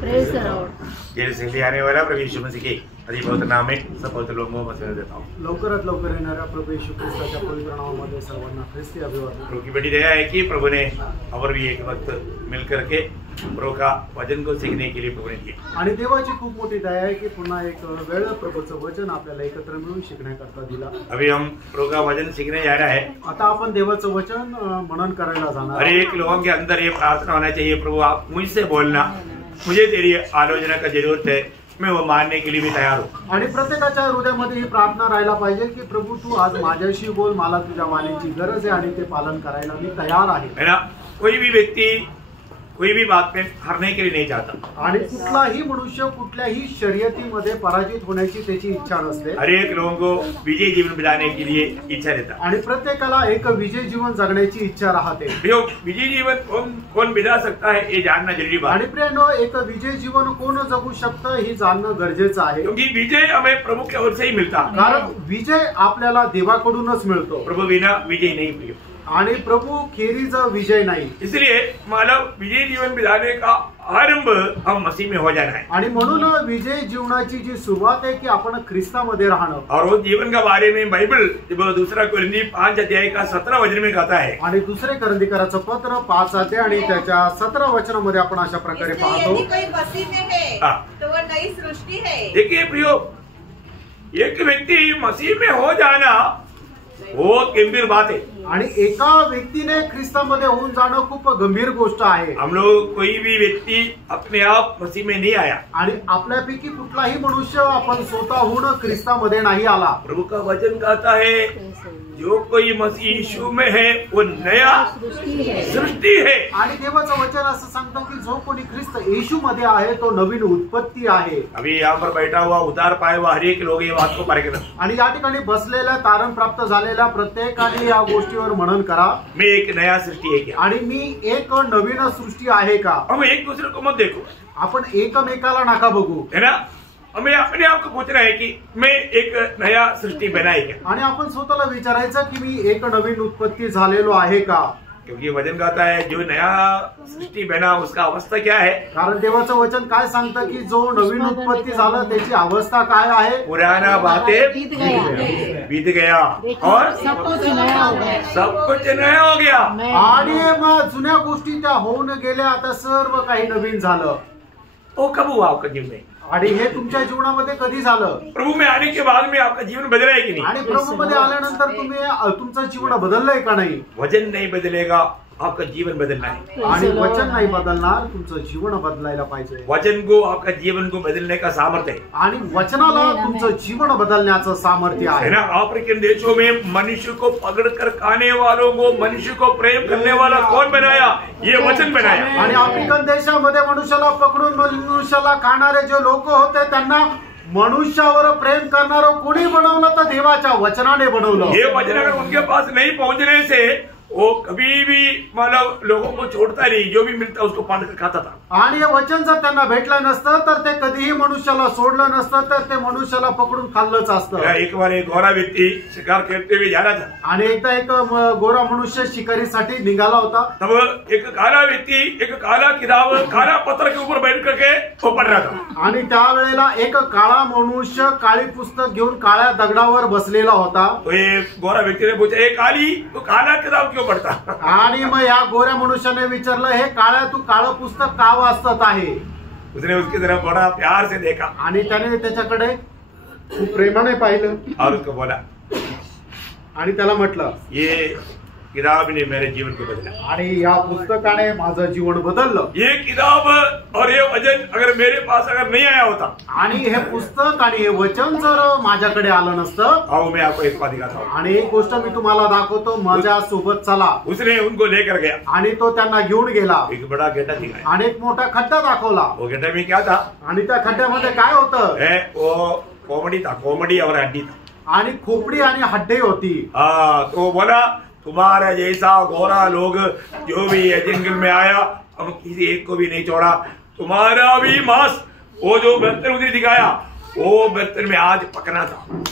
Praise the Lord. जल्दी आने वाला प्रभु यीशु मसीह के अति पवित्र नाम में सब पवित्र लोगों को मसीह देता हूँ। लवकरात लवकर येणाऱ्या प्रभू येशू ख्रिस्ताच्या पवित्र नावामध्ये सर्वांना ख्रिस्ती अभिवादन। प्रभु की बड़ी दया है कि प्रभु ने और भी एक वक्त मिल करके प्रभु का वचन को सीखने के लिए प्रभु ने दिया। आणि देवाची खूप मोठी दया आहे की पुन्हा एक वेळ प्रभूचं वचन आपल्याला एकत्र मिळून शिकण्याकरता दिला। अभी हम प्रभु का वचन सीखने जा रहा है। आता आपण देवाचं वचन मनन करायला जाणार। हर एक लोगों के अंदर ये प्रार्थना होना चाहिए, प्रभु आप मुझसे बोलना, मुझे तेरी आलोचना का जरूरत है, मैं वो मानने के लिए भी तैयार हूँ। आणि प्रत्येकाच्या हृदयामध्ये ही प्रार्थना राहायला पाहिजे की प्रभू तू आज माझ्याशी बोल, मला तुझ्या वाणीची गरज आहे आणि ते पालन करायला मी तयार आहे। है ना? कोई भी व्यक्ति कोई भी बात में हारने के लिए नहीं चाहता। आणि कुठलाही मनुष्य कुठल्याही शर्यतीमध्ये पराजित होण्याची त्याची इच्छा नसते। हर एक लोगों को विजय जीवन बिताने के लिए इच्छा रहता। आणि प्रत्येकाला एक विजय जीवन जगण्याची इच्छा राहते। विजय जीवन कौन बिता सकता है ये जानना जरूरी बात। आणि प्रियांनो, एक विजय जीवन कोण जगू शकतं हे जाणणं गरजेचं आहे, क्योंकि विजय हमें प्रभु की ओर से ही मिलता। कारण विजय आपल्याला देवाकडूनच मिळतो। प्रभु बिना विजय नहीं प्रिय, आणि प्रभू खेरीज विजय नाही। इसलिए मानव विजय जीवन बिताने का आरंभ हम मसीह में हो जाना है। आणि म्हणून विजय जीवनाची जी सुरुवात आहे की आपण ख्रिस्तामध्ये राहणं। और उस जीवन का बारे में बाइबल दूसरा कोरिन्थी 5 अध्याय का 17 वचन में कहता है। आणि दुसरे कोरिन्थीकराचं पत्र 5 अध्याय आणि त्याच्या 17 वचनामध्ये आपण अशा प्रकारे पाहतो। कोई मसीह में है तो वो नई सृष्टि है। देखिए प्रियो, एक व्यक्ति मसीह में हो जाना बहुत गंभीर बात है। आणि एका व्यक्तीने ख्रिस्तामध्ये होऊन जाणं खूप गंभीर गोष्ट आहे। हम लोग कोई भी व्यक्ति अपने आप मसीह में नहीं आया। आणि आपल्यापैकी कुठलाही मनुष्य आपण स्वतःहून ख्रिस्तामध्ये नाही आला। प्रभु का वचन कहता है जो कोई मसीह यीशु में है वो नया सृष्टि है। आणि देवाचं वचन असं सांगतं की जो कोणी ख्रिस्त येशू मध्ये आहे तो नवीन उत्पत्ती आहे। अभी यहाँ पर बैठा हुआ उद्धार पाए हुआ हर एक लोग ये बात को पारेगा। आणि या ठिकाणी बसलेल्या तारण प्राप्त झालेल्या प्रत्येकाने या गोष्टीवर मनन करा, मैं एक नया सृष्टि है क्या? आणि मी एक नवीन सृष्टी आहे का? हम एक दूसरे को मत देखो, आपण एकमेकाला नका बघू, है ना? हमें अपने आप को पूछना है कि मैं एक नया सृष्टि बनाई क्या? आणि आपण स्वतःला विचारायचं की मी एक नवीन उत्पत्ती झालेलो आहे का? क्योंकि वचन कहता है जो नया सृष्टि बना उसका अवस्था क्या है? कारण देवाचं वचन काय सांगतं की जो नवीन उत्पत्ती झालं त्याची अवस्था काय आहे? पुराना बातें बीत गया और सब कुछ नया हो गया। सब कुछ नया हो गया। आणि मग जुन्या गोष्टी त्या होऊन गेल्या, आता सर्व काही नवीन झालं। वो कब हुआ आपका जीवन में? आणि हे तुमच्या जीवनामध्ये कधी झालं? प्रभु में आने के बाद में आपका जीवन बदला है कि नहीं? आणि प्रभूमध्ये आल्यानंतर तुम्ही तुमचं जीवन बदललंय का नाही? वचन नहीं बदलेगा, आपका जीवन बदलना है। आणि वचन नाही बदलणार, तुमचं जीवन बदलायला पाहिजे। वचन को आपका जीवन को बदलने का सामर्थ्य है। आणि वचनाला तुमचं जीवन बदलण्याचं सामर्थ्य है आहे ना? अफ्रीकन देशों में मनुष्य को पकड़कर खाने वालों को, मनुष्य को प्रेम करने वाला कौन बनाया? ये वचन बनाया। आणि आफ्रिकन देशामध्ये मनुष्याला पकडून मनुष्याला खाणारे जे लोक होते त्यांना मनुष्यावर प्रेम करणारं कोणी बनवलं? तर देवाच्या वचनाने बनवलं। ये वचन अगर उनके पास नहीं पहुंचने से वो कभी भी मतलब लोगों को छोड़ता नहीं, जो भी मिलता उसको पान कर खाता था। आणि हे वचन जर त्यांना भेटलं नसतं तर ते कधीही मनुष्याला सोडलं नसतं, तर ते मनुष्याला पकडून खाल्लंच असतं। एक बार एक गोरा व्यक्ति शिकार करते हुए जा रहा था। आणि एकदा एक गोरा मनुष्य शिकारीसाठी निघाला होता। तब एक काला व्यक्ति एक काला किताब काला पत्थर के ऊपर बैठ करके वो पढ़ रहा था। आणि त्यावेळेला एक काळा मनुष्य काळी पुस्तक घेऊन काळ्या दगडावर बसलेला होता। तो ये गोरा व्यक्ति ने पूछा, ये काली तो काला किताब क्यों पढ़ता? आणि मग या गोऱ्या मनुष्याने विचारलं, हे काळ्या तू काळं पुस्तक का वाचत आहे? उसने उसकी तरफ बड़ा प्यार से देखा आणि त्याने त्याच्याकडे खूप प्रेमाने पाहिलं और उसको बोला, आणि त्याला म्हटलं, ये किताब ने मेरे जीवन को बदला। आणि या पुस्तकाने माझं जीवन बदललं। ये किताब और ये वचन अगर मेरे पास अगर नहीं आया होता, आणि हे पुस्तक आणि हे वचन जर माझ्याकडे आलं नसतं, आओ मैं आपको एक बात दिखाता हूँ। आणि एक गोष्ट मी तुम्हाला दाखवतो, माझ्या सोबत चला। उसने उनको लेकर गया, आणि तो त्यांना घेऊन गेला एक बड़ा गड्ढा दिखाया। आणि एक मोठा खड्डा दाखवला। वो गड्ढे में क्या था? आणि त्या खड्ड्यामध्ये काय होतं? वो कॉमेडी था, कॉमेडी और हड्डी था। आणि खोपडी आणि हड्डी होती। तो बोला तुम्हारा जैसा गोरा लोग जो भी ये जंगल में आया, हम किसी एक को भी नहीं छोड़ा। तुम्हारा भी मांस, वो जो बर्तन उधर दिखाया वो बर्तन में आज पकना था।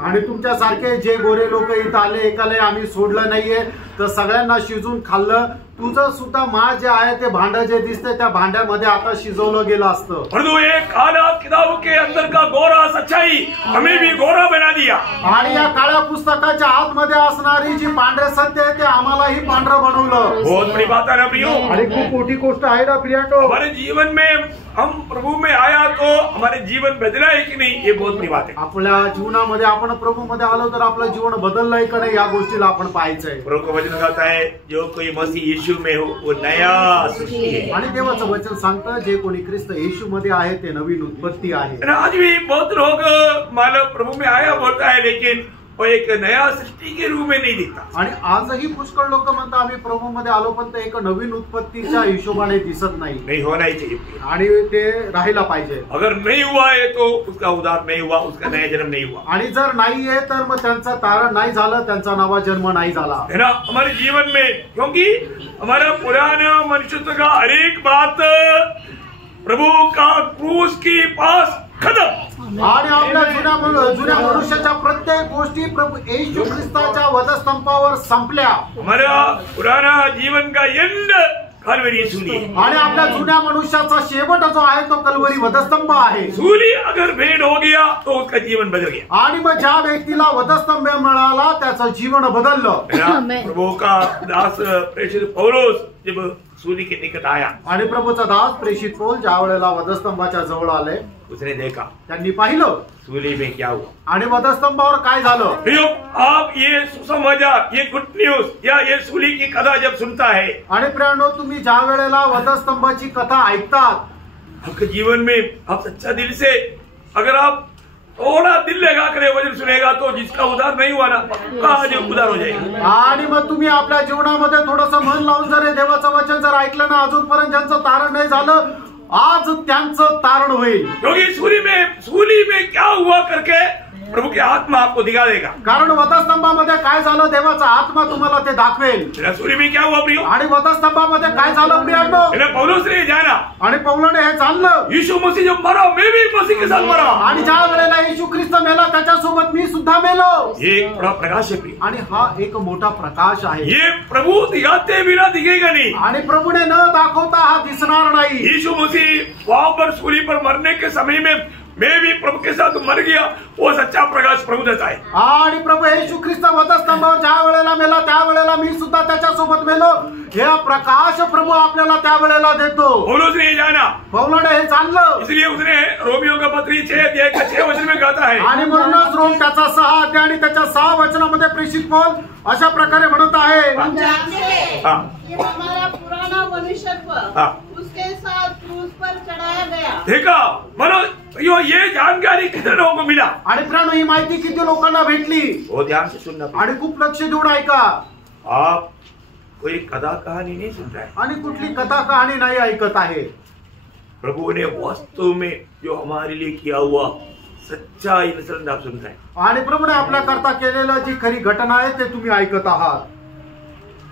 आणि तुमच्यासारखे जे गोरे लोक इथं आले, एकाला आम्ही सोडलं नाहीये, तर सगळ्यांना शिजून खाल्लं, तुझं सुद्धा माळ जे आहे ते भांड जे दिसते त्या भांड्यामध्ये आता शिजवलं गेलं असतं. परंतु एक काला किताब के अंदर का गोरा सच्चाई हमें भी गोरा बना दिया. आणि या काळ्या पुस्तकाच्या आतमध्ये असणारी जी पांढरे सत्य आहे ते आम्हालाही पांढरं बनवलं. बहुत बड़ी बात है ना प्रियो. आणि खूप मोठी गोष्ट आहे ना प्रियांनो. हमारे जीवन में हम प्रभु में आया तो हमारे जीवन बदला है कि नहीं, ये बहुत बड़ी बात है. आपल्या जीवनामध्ये आपण प्रभू मध्ये आलो तर आपलं जीवन बदललंय का नाही या गोष्टीला आपण पाहायचंय. प्रभु का वचन कहता है जो कोई मसीह यीशु में हो वो नया सृष्टि है. आणि देवाचं वचन सांगतं जे कोणी ख्रिस्त येशू मध्ये आहे ते नवीन उत्पत्ती आहे. आज भी बहुत लोग मानो प्रभु में आया बोलता है लेकिन वो एक नया सृष्टि के रूप में नहीं दिखता. आणि आजही पुष्कळ लोक म्हणतात आम्ही प्रभू मध्ये आलो पण ते एक नवीन उत्पत्तीच्या हिशोबाने दिसत नाही. नहीं होना ही चाहिए. आणि ते राहायला पाहिजे. अगर नहीं हुआ है तो उसका उद्धार नहीं हुआ, उसका नया जन्म नहीं हुआ. आणि जर नाहीये तर मग त्यांचा तारण नाही झालं, त्यांचा नवा जन्म नाही झाला. है ना हमारे जीवन में, क्योंकि हमारा पुराना मनुष्यत्व का हर एक बात प्रभु का क्रूस के पास खत्म. आणि आपल्या जुन्या मनुष्याच्या प्रत्येक गोष्टी प्रभू येशू ख्रिस्ताच्या वधस्तंभावर संपल्या. हमारा पुराना जीवन का एंड कलवरी सूली. आणि आपल्या जुन्या मनुष्याचा शेवट जो आहे तो कलवरी वधस्तंभ आहे. सूली अगर भेंट हो गया तो उसका जीवन बदल गया. आणि मग ज्या व्यक्तीला वधस्तंभ मिळाला त्याचं जीवन बदललं. प्रभु का दास प्रेषित पौलोस जब सूली के निकट आया आणि प्रभूचा दास प्रेषित पौल ज्या वेळेला वधस्तंभाच्या जवळ आले उसने देखा त्यांनी पाहिलं सूली में क्या हुआ. आणि वधस्तंभावर काय झालं. प्रियो आप ये सुसमाचार, ये गुड न्यूज या ये सूली की कथा जब सुनता है आणि प्रियांनो तुम्ही ज्या वेळेला वधस्तंभाची कथा ऐकतात आपके जीवन में आप सच्चा दिल से अगर आप थोड़ा दिल लगा कर वचन सुनेगा तो जिसका उद्धार नहीं हुआ ना पक्का आज उद्धार हो जाएगा. आणि मग तुम्ही आपल्या जीवनामध्ये थोडंसं मन लावून जर हे देवाचं वचन जर ऐकलं ना अजूनपर्यंत ज्यांचं तारण नाही झालं आज त्यांचं तारण होईल. क्योंकि सूली में क्या हुआ करके प्रभु की आत्मा आपको दिखा देगा. कारण वधस्तंभामध्ये काय झालं देवाचा आत्मा तुम्हाला ते दाखवेल. सूली में क्या हुआ प्रियो. आणि वधस्तंभामध्ये काय झालं प्रियांनो. पौलुस ने जाना आणि पौलाने हे जाणलं यीशु मसीह जो मरा मैं भी मसीह के साथ मरा. आणि ज्या वेळेला येशू ख्रिस्त मेला त्याच्यासोबत मी सुद्धा मेलो. ये एक बड़ा प्रकाश है प्रिय. आणि हा एक मोठा प्रकाश आहे. ये प्रभु दिखाते बिना दिखेगा नहीं. आणि प्रभूने न दाखवता हा दिसणार नाही. यीशु मसीह वहां पर सूली पर मरने के समय में मैं भी प्रभु के साथ मर गया, वो सच्चा प्रकाश प्रभु देता है. आणि प्रभू येशू ख्रिस्त वधस्तंभावर ज्या वेळेला मेला त्या वेळेला मी सुद्धा त्याच्यासोबत मेलो. हे प्रकाश प्रभू आपल्याला त्या वेळेला देतो. पौलुस ने जाना, पौलाने हे जाणलं. इसलिए उसने रोमियो का पत्री 6 वचन में कहता है. आणि म्हणूनच रोम त्याचा 6 अध्याय आणि त्याच्या 6 वचनामध्ये प्रेषित पौल अशा प्रकारे म्हणत आहे. हम जानते हैं हाँ. कि हमारा पुराना मनुष्यत्व हाँ. उसके साथ क्रूस पर चढ़ाया गया. देखा मनो ये जानकारी कितने लोगों को मिला. आणि प्रियांनो ही माहिती किती लोकांना भेटली. वो ध्यान से सुनना. आणि खूप लक्ष देऊन ऐका. आप कोई कथा कहानी नहीं सुन रहे. आणि कुठली कथा कहाणी नाही ऐकत आहे. प्रभु ने वास्तव में जो हमारे लिए किया हुआ सच्चा इंसान आप सुन रहे हैं. आणि प्रभूने आपल्या करता केलेला जी खरी घटना आहे ते तुम्ही ऐकत आहात.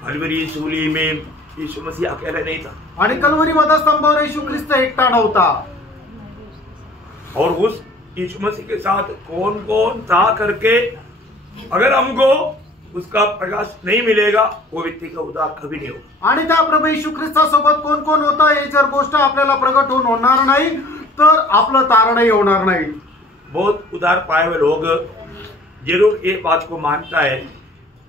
कलवरी सूली में यीशु मसीह अकेला नहीं था. आणि कलवरी वधस्तंभावर येशू ख्रिस्त एकटा नव्हता. और उस यीशु मसीह के साथ कौन कौन था करके अगर हमको उसका प्रकाश नहीं मिलेगा वो व्यक्ति का उद्धार कभी नहीं होगा. आणि त्या प्रभू येशू ख्रिस्तासोबत कोण कोण होता हे जर गोष्ट आपल्याला प्रगट होऊन होणार नाही तर आपलं तारणही होणार नाही. बहुत उद्धार पाए हुए लोग जरूर ये बात को मानता है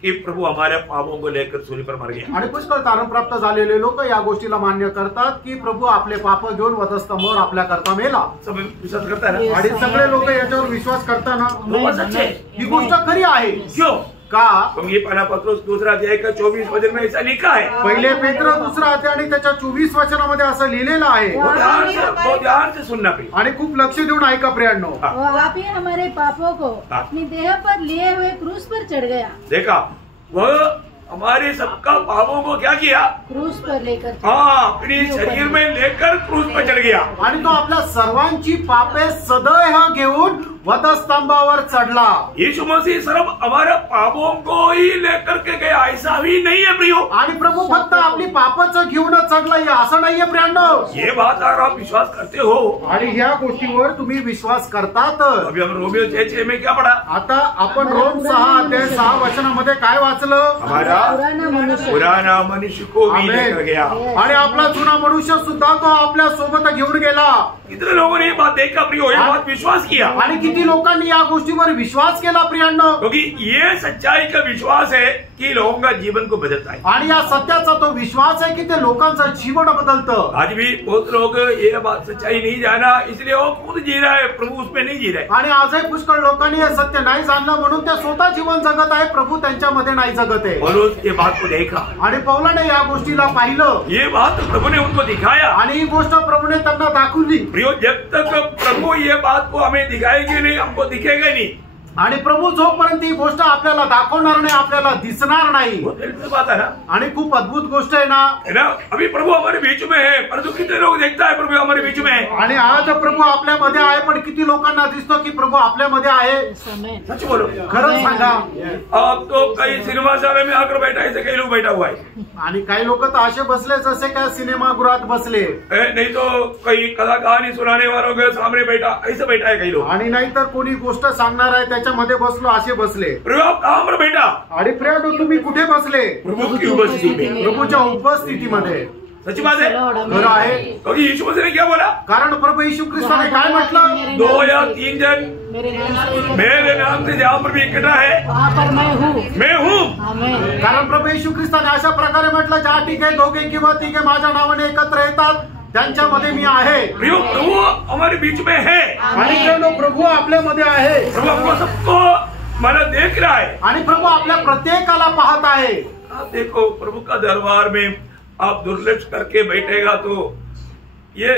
कि प्रभु हमारे पापों को लेकर सूली पर मर गया. आणि पुष्कळ तारण प्राप्त झालेले लोक या गोष्टीला मान्य करतात की प्रभू आपले पाप घेऊन वधस्तंभावर आपल्या करता मेला. सब विश्वास करता है. आणि सगळे लोक याच्यावर विश्वास करताना वो सच्चे ही गोष्ट खरी आहे. क्यों का क्योंकि पहला पत्रोस 2 अध्याय का 24 वचन में ऐसा लिखा है. पहिले पेत्र 2 अध्याय आणि त्याच्या 24 वचनामध्ये असं लिहिलेलं आहे. बहुत ध्यान से सुनना प्रिय. आणि खूप लक्ष देऊन ऐका प्रियांनो. वो आप ही हमारे पापों को अपनी देह पर लिए हुए क्रूस पर चढ़ गया. देखा वह हमारे सबका पापों को क्या किया. क्रूस पर लेकर. हाँ अपने शरीर में लेकर क्रूस पर चढ़ गया. आणि तो आपल्या सर्वांची पापे सदैव घेऊन वधस्तंभावर चढ़ला। यीशु मसीह सिर्फ हमारे पापों को ही लेकर के गया, ऐसा भी नहीं है प्रियो। आणि प्रभू फक्त आपली पापच घेऊनच चढला हे असं नाहीये प्रियांनो। ये बात अगर आप विश्वास करते हो, आणि ह्या गोष्टीवर तुम्ही विश्वास करतात। अभी हम रोमियो 6:6 में क्या पढ़ा? आता आपण रोम 6:6 काय वाचलं? हमारा पुराना मनुष्य को भी लेकर गया, आणि आपला जुना मनुष्य सुद्धा तो आपल्या सोबत घेऊन गेला। कितने लोगों ने ये बात देखा प्रियो, ये बात विश्वास किया? आणि किती लोकांनी या गोष्टीवर विश्वास केला प्रियांनो? क्योंकि ये सच्चाई का विश्वास है कि लोगों का जीवन को बदलता है। आणि या सत्याचा तो विश्वास आहे की ते लोकांचं जीवन बदलतं। आज भी बहुत लोग ये बात सच्चाई नहीं जाना, इसलिए वो खुद जी रहा है, प्रभु उसमें नहीं जी रहे। आणि आजही पुष्कळ लोकांनी हे सत्य नाही जाणलं म्हणून ते स्वतः जीवन जगत आहे, प्रभु त्यांच्यामध्ये नाही जगत आहे। पौलुस ये बात को देखा, आणि पौलाने या गोष्टीला पाहिलं, ये बात प्रभु ने उनको दिखाया। आणि ही गोष्ट प्रभूने त्यांना दाखवली। प्रियो, जब तक प्रभु ये बात को हमें दिखाएंगे नहीं, हमको दिखेगा नहीं। आणि प्रभू जोपर्यंत ही गोष्ट आपल्याला दाखवणार नाही, आपल्याला दिसणार नाही। बहुत दिलचस्प बात है ना? आणि खूप अद्भुत गोष्ट आहे ना? है ना? अभी प्रभु हमारे बीच में है, परंतु कितने लोग देखता है प्रभु हमारे बीच में है? आणि आज प्रभू आपल्यामध्ये आहे, पण किती लोकांना दिसतो की प्रभू आपल्यामध्ये आहे? सच बोलो, खरं सांगा। अब तो कई सिनेमा साले में आकर बैठा है, ऐसे कई लोग बैठा हुआ है। आणि काही लोक तर असे बसले जसे काय सिनेमागृहात बसले, नहीं तो कई कथा कहानी सुनाने वालों के सामने बैठा, ऐसे बैठा है कई लोग। आणि नाहीतर कोणी गोष्ट सांगणार आहे त्याच्यामध्ये बसलो, असे बसले। प्रभु आप कहाँ पर बैठा? आणि प्रिय तुम्ही कुठे बसले? प्रभु की उपस्थिति में, प्रभूच्या उपस्थितीमध्ये। सच्ची बात है, खरं आहे। क्योंकि यीशु मसीह ने क्या बोला? कारण प्रभू येशू ख्रिस्ताने काय म्हटलं? 2 या 3 जन मेरे नाम से जहाँ पर भी इकट्ठा है, वहाँ पर मैं हूँ। आमेन। कारण प्रभू येशू ख्रिस्ताने अशा प्रकारे म्हटलं, ज्या ठिकाणी 2 किंवा 3 माझ्या नावाने एकत्र येतात त्यांच्यामध्ये मी आहे। प्रियो, प्रभु हमारे बीच में है। आणि प्रभु आपल्यामध्ये आहे। प्रभु हमको सबको मला देख रहा है, आणि प्रभू आपल्या प्रत्येकाला पाहत आहे। आप देखो, प्रभु का दरबार में आप दुर्लक्ष्य करके बैठेगा तो ये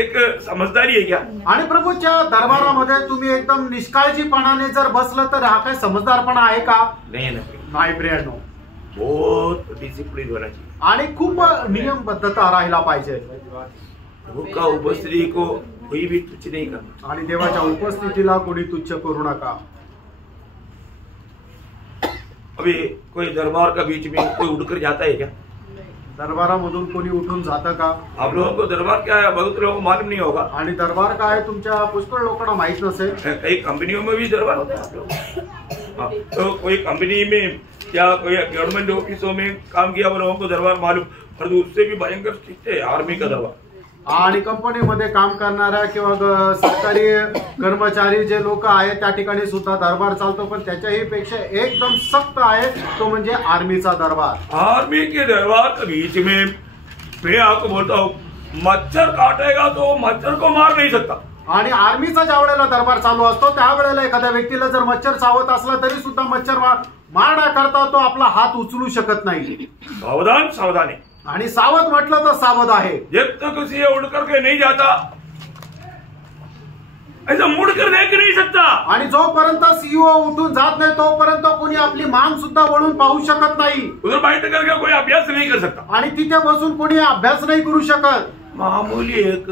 एक समझदारी है क्या? आणि प्रभूच्या दरबारामध्ये तुम्ही एकदम निष्काळजीपणाने जर बसलं तर हा काय समजदारपणा आहे का? नाही प्रियांनो, बहुत डिसिप्लिन होना चाहिए आणि खूप नियमबद्धता राहायला पाहिजे। प्रभु का उपस्थिति को कोई भी तुच्छ नहीं करना, आणि देवाच्या उपस्थितीला कोणी तुच्छ करू नका। अभी कोई दरबार का बीच में कोई उड़कर जाता है क्या? दरबारामधून कोणी उठून जातं का? आप लोगों को दरबार क्या है बहुत लोगों को मालूम नहीं होगा। आणि दरबार काय तुमच्या पुष्कळ लोकांना माहित नसेल। कई कंपनियों में भी दरबार होता है। तो कोई कंपनी में या कोई गवर्नमेंट ऑफिसों में काम किया वो लोगों को दरबार मालूम, और उससे भी भयंकर स्ट्रिक्ट है आर्मी का दरबार। आणि कंपनीमध्ये काम करणाऱ्या किंवा सरकारी कर्मचारी जे लोक आहेत त्या ठिकाणी सुद्धा दरबार चालतो, पण त्याच्याही पेक्षा एकदम सक्त आहे तो म्हणजे आर्मीचा दरबार। आर्मी के दरबार के बीच में मैं आपको बोलता हूँ, मच्छर काटेगा तो मच्छर को मार नहीं सकता। आणि आर्मीचा ज्या वेळेला दरबार चालू असतो त्यावेळेला एखाद्या व्यक्तीला जर मच्छर चावत असला तरी सुद्धा मच्छर मारण्याकरता तो आपला हात उचलू शकत नाही। सावधान सावधान है। आणि सावध म्हटलं तर सावध आहे। जब तक उसे उड़ करके नहीं जाता, ऐसा मुड़ कर देख नहीं सकता। आणि जोपर्यंत सीईओ उठून जात नाही तोपर्यंत कोणी आपली मान सुद्धा वळून पाहू शकत नाही। उधर बैठ करके कोई अभ्यास नहीं कर सकता, आणि तिथे बसून कोणी अभ्यास नाही करू शकत। मामूली एक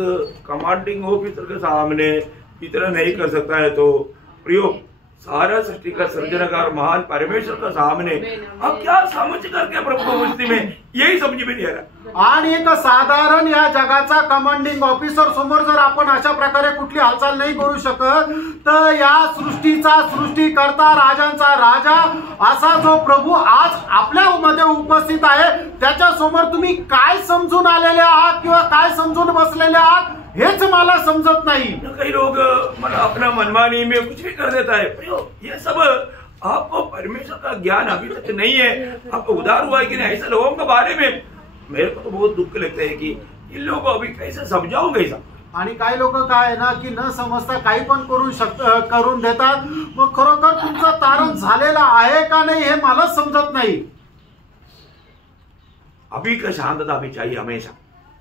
कमांडिंग ऑफिसर के सामने इतना नहीं कर सकता है, तो प्रियो सारा सृष्टि का सृजनकार महान परमेश्वर का सामने अब क्या समझ करके प्रभु को मुक्ति में यही समझ में नहीं आ रहा। आणि एक साधारण या जगाचा कमांडिंग ऑफिसर समोर जर आपण अशा प्रकारे कुठली हालचाल नाही करू शकत, तर या सृष्टीचा सृष्टीकर्ता राजांचा राजा असा जो प्रभू आज आपल्या मध्ये उपस्थित आहे त्याच्या समोर तुम्ही काय समजून आलेले आहात किंवा काय समजून बसलेले आहात हेच मला समजत नाही। कई लोग मतलब अपना मनमानी में कुछ भी कर देता है। ये सब आपको परमेश्वर का ज्ञान अभी तक नहीं है, आपको उधार हुआ है कि नहीं, ऐसे लोगों के बारे में मेरे को तो बहुत दुख लगता है कि इन लोगों को अभी कैसे समझाऊं कैसा। आणि काही लोक काय आहे ना की न समजता काही पण करून देतात। मग खरोखर तुमचं तारण झालेलं आहे का नाही हे मला समजत नाही। अभी का शांतता भी चाहिए हमेशा,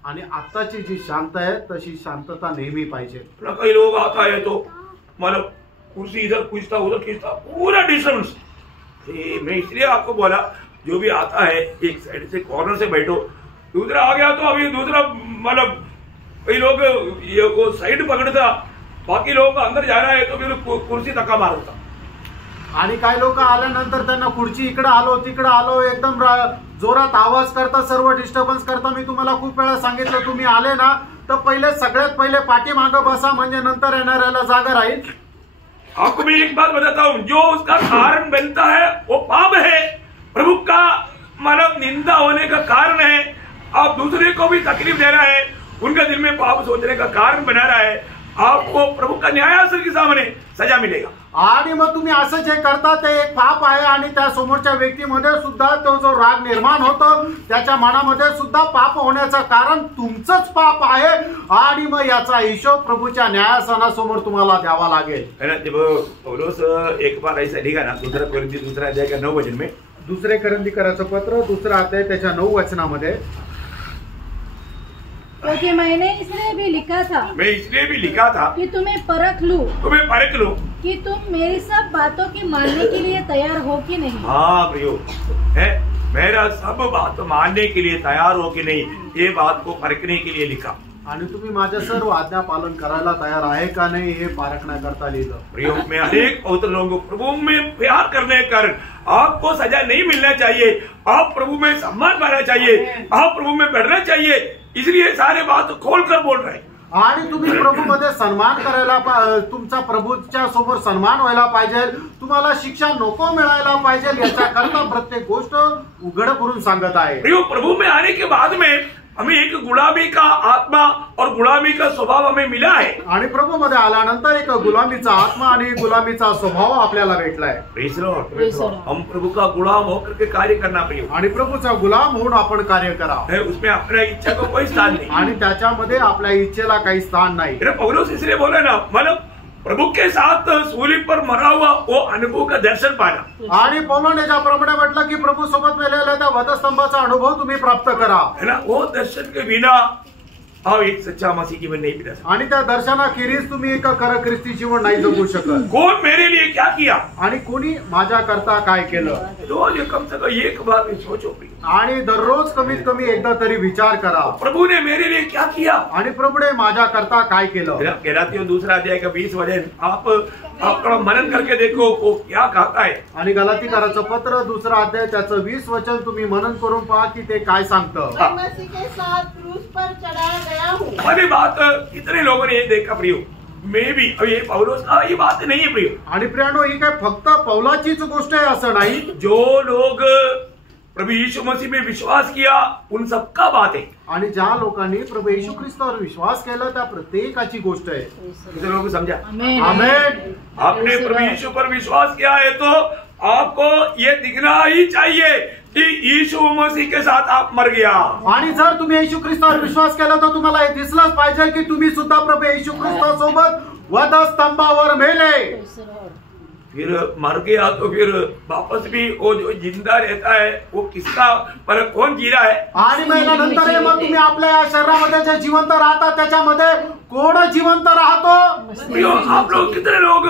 आणि आत्ताची जी शांत आहे तशी शांतता नेहमी पाहिजे। कई लोग आता है तो मतलब कुर्सी इधर खींचता उधर खींचता, पूरा डिस्टर्बेंस। मैं इसलिए आपको बोला, जो भी आता है एक साइड से कॉर्नर से बैठो, दूसरा आ गया तो अभी दूसरा मतलब कई लोग ये वो साइड पकड़ता, बाकी लोग अंदर जा रहा है तो फिर कुर्सी धक्का मार होता। आणि काही लोक आल्यानंतर त्यांना खुर्ची इकडे आलो तिकडे आलो एकदम जोरात आवाज करता, सर्व डिस्टर्बन्स करता। मी तुम्हाला खूप वेळा सांगितलं, तुम्ही आले ना तर पहिले सगळ्यात पहिले पाठीमागं बसा, म्हणजे नंतर येणाऱ्याला जागा राहील। आपको मैं एक बात बताता हूँ, जो उसका कारण बनता है वो पाप है, प्रभु का मानव निंदा होने का कारण है। आप दूसरे को भी तकलीफ दे रहा है, उनका दिल में पाप सोचने का कारण बना रहा है, आपको प्रभु का न्यायासन के सामने सजा मिलेगा। आणि मग तुम्ही असं जे करता ते एक पाप आहे, आणि त्या समोरच्या व्यक्तीमध्ये सुद्धा तो जो राग निर्माण होतो त्याच्या मनामध्ये सुद्धा पाप होण्याचं कारण तुमचंच पाप आहे, आणि मग याचा हिशोब प्रभूच्या न्यायासनासमोर तुम्हाला द्यावा लागेल। पौलुस एक बार ऐसा लिखा ना, दूसरा अध्याय का 9 वचन में, दुसरे करंदीकराचं पत्र 2 अध्याय त्याच्या 9 वचनामध्ये, क्योंकि मैंने इसलिए भी लिखा था, मैं इसलिए भी लिखा था कि तुम्हें परख लूं कि तुम मेरी सब बातों की मानने के लिए तैयार हो कि नहीं। हाँ प्रियो है, मेरा सब बात मानने के लिए तैयार हो कि नहीं, ये बात को परखने के लिए लिखा। आणि तुम्ही माझ्या सर्व आज्ञा पालन करायला तयार आहे का नाही हे पारखण्याकरता लिहिलं। प्रियो में अनेक पवित्र लोगों को प्रभु में प्यार करने के कारण आपको सजा नहीं मिलना चाहिए, आप प्रभु में सम्मान पाना चाहिए, आप प्रभु में बढ़ना चाहिए, इसलिए सारे बात खोल कर बोल रहे हैं। आणि तुम्ही प्रभूमध्ये सन्मान करायला, तुमचा प्रभूच्या समोर सन्मान व्हायला पाहिजे, तुम्हाला शिक्षा नको मिळायला पाहिजे, याच्याकरता प्रत्येक गोष्ट उघड करून सांगत आहे। प्रियो, प्रभु में आने के बाद में हमें एक गुलामी का आत्मा और गुलामी का स्वभाव हमें मिला है। आणि प्रभूमध्ये आल्यानंतर एक गुलामीचा आत्मा आणि गुलामीचा स्वभाव आपल्याला भेटलाय। हम प्रभु का गुलाम होकर के कार्य करना प्रिय, आणि प्रभूचा गुलाम होऊन आपण कार्य करा, उसमें अपने इच्छा को कोई स्थान नहीं, आणि त्याच्यामध्ये आपल्या इच्छेला काही स्थान नाही। पौलुस इसलिए बोला ना, मतलब प्रभु के साथ सूली पर मरा हुआ वो अनुभव का दर्शन पाना। आणि पौलाने ज्याप्रमाणे म्हटलं की प्रभू सोबत मेलेल्या त्या वधस्तंभाचा अनुभव तुम्ही प्राप्त करा, है ना, वो दर्शन के बिना आप एक सच्चा मसीह जीवन नहीं बिता सकते। आणि त्या दर्शनाखेरीज तुम्ही एक खरं ख्रिस्ती जीवन नाही जगू शकत। कौन मेरे लिए क्या किया, आणि कोणी माझ्याकरता काय केलं, रोज कम से कम एक बार सोचो प्रिय, आणि दररोज कमीत कमी एकदा तरी विचार करा, प्रभु ने मेरे लिए क्या किया, आणि प्रभुने माझ्याकरता काय केलं। गलातियों 2 अध्याय का 20 वचन आप थोड़ा मनन करके देखो वो क्या कहता है। आणि गलातीकराचं पत्र 2 अध्याय त्याचं 20 वचन तुम्ही मनन करून पहा की ते काय सांगतं। मैं मसीह के साथ क्रूस पर चढ़ाया गया हूँ। अभी बात कितने लोगों ने ये देखा प्रियो, मैं भी, अब ये पौलुस का ये बात नहीं है प्रियो, आणि प्रियानो ही काय फक्त पौलाचीच गोष्ट आहे असं नाही। जो लोग प्रभु यीशु मसीह में विश्वास किया उन सबका बात है, आणि ज्या लोकांनी प्रभू येशू ख्रिस्तावर विश्वास केला त्या प्रत्येकाची गोष्ट आहे। कितने लोगों को समझा? आमेन। आपने प्रभु यीशु पर विश्वास किया है तो आपको ये दिखना ही चाहिए कि यीशु मसीह के साथ आप मर गया। आणि जर तुम्ही येशू ख्रिस्तावर विश्वास केला तर तुम्हाला हे दिसलंच पाहिजे की तुम्ही सुद्धा प्रभू येशू ख्रिस्तासोबत वधस्तंभावर मेले। फिर मर गया तो फिर वापस भी वो जो जिंदा रहता है वो किसका, पर कौन जी रहा है? आणि महिन्यानंतर मग तुम्ही आपल्या या शरीरामध्ये जे जिवंत राहता त्याच्यामध्ये कोण जिवंत राहतो? आप लोग कितने लोग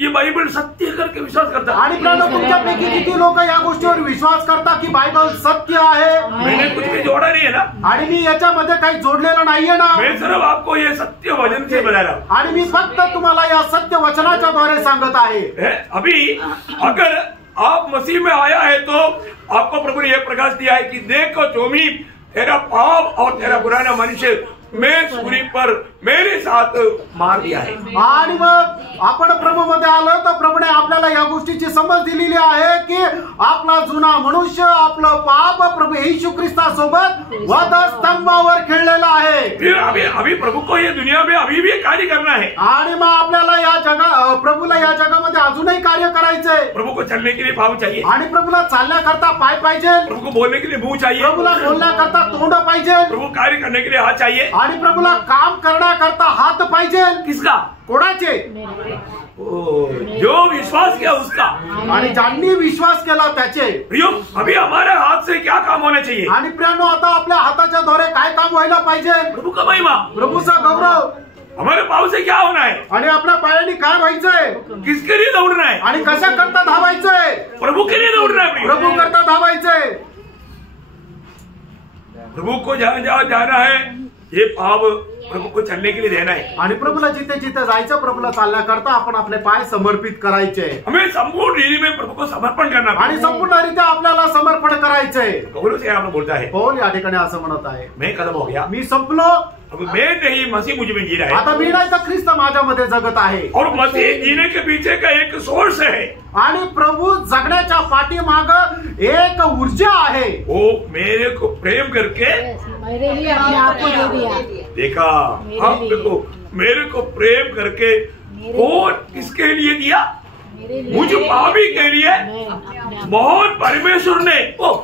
ये बाइबल सत्य करके विश्वास करता है? आणि तुमच्यापैकी किती लोक या गोष्टीवर विश्वास करता की बायबल सत्य आहे? मैंने कुछ भी जोड़ा नहीं है ना, आणि मी याच्यामध्ये काही जोडलेलं नाहीये ना। मैं सिर्फ आपको ये सत्य वचन से बता रहा हूँ, आणि मी फक्त तुम्हाला या सत्य वचनाच्या द्वारे सांगत आहे। अभी अगर आप मसीह में आया है तो आपको प्रभु ने यह प्रकाश दिया है कि देखो टोमी, तेरा पाप और तेरा पुराना मनुष्य मैं सूली पर मेरे साथ मार दिया है। आणि मग आपण प्रभूमध्ये आलो तर प्रभूने आपल्याला या गोष्टीची समज दिलेली आहे की आपला जुना मनुष्य, आपलं पाप प्रभू येशू ख्रिस्तासोबत वधस्तंभावर खेळलेला आहे। अभी प्रभु को ये दुनिया में अभी भी कार्य करना है, आणि मग आपल्याला या प्रभूला या जगामध्ये अजूनही कार्य करायचंय। प्रभु को चलने के लिए पाव चाहिए, आणि प्रभूला चालण्याकरता पाय पाहिजे, प्रभु को बोलने के लिए मुंह चाहिए, प्रभूला बोलण्याकरता तोंड पाहिजे, प्रभु कार्य करने के लिए हाथ चाहिए, आणि प्रभूला काम करण्याकरता हात पाहिजे। किसका? कोणाचे? जो विश्वास किया उसका, आणि ज्यांनी विश्वास केला त्याचे। प्रियो, अभी हमारे हाथ से क्या काम होना चाहिए? आणि प्रियानो आता आपल्या हाताच्या द्वारे काय काम व्हायला पाहिजे? प्रभु का महिमा, प्रभूचा गौरव। हमारे पाव से क्या होना है? आणि आपल्या पायाने काय व्हायचंय? किसके लिए दौड़ना है? आणि कशा करता धावायचंय? प्रभु के लिए दौड़ना है। प्रभू करता धावायचंय। प्रभु को जहाँ जहाँ जाना है ये पाप प्रभु को चलने के लिए देना है। आणि प्रभूला जिथे जिथे जायचं प्रभूला चालण्याकरता आपण आपले पाय समर्पित करायचे, हमें संपूर्ण रीति में प्रभु को समर्पण करना आणि संपूर्णरित्या आपल्याला समर्पण करायचंय। पौलुस यहाँ बोलता है, पौल या ठिकाणी असं म्हणत आहे, मैं खत्म हो गया, मी संपलो, अब मैं नहीं मसीह मुझ में जी रहा है, आता मी नाही तर ख्रिस्त माझ्यामध्ये जगत आहे। और मसीह जीने के पीछे का एक सोर्स है, आणि प्रभू जगण्याच्या पाठीमाग एक ऊर्जा आहे। वो मेरे को प्रेम करके मेरे लिए अपने आप को दे दिया। देखा, आप देखो, मेरे को प्रेम करके कौन किसके लिए दिया? मेरे लिए, मुझ पापी के लिए मैं अपने आप मोहन परमेश्वर ने। ओ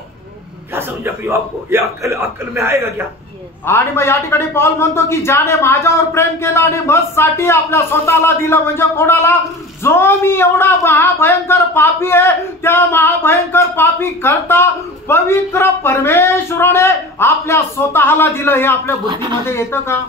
क्या समझा प्रिय आपको? ये अक्कल में आएगा क्या? आणि मग या ठिकाणी पौल म्हणतो की ज्याने माझ्यावर प्रेम केलं आणि मजसाठी आपल्या स्वतःला दिलं, म्हणजे कोणाला? जो मी एवढा महाभयंकर पापी आहे, त्या महाभयंकर पापी करता पवित्र परमेश्वराने आपल्या स्वतःला दिलं। हे आपल्या बुद्धीमध्ये येतं का?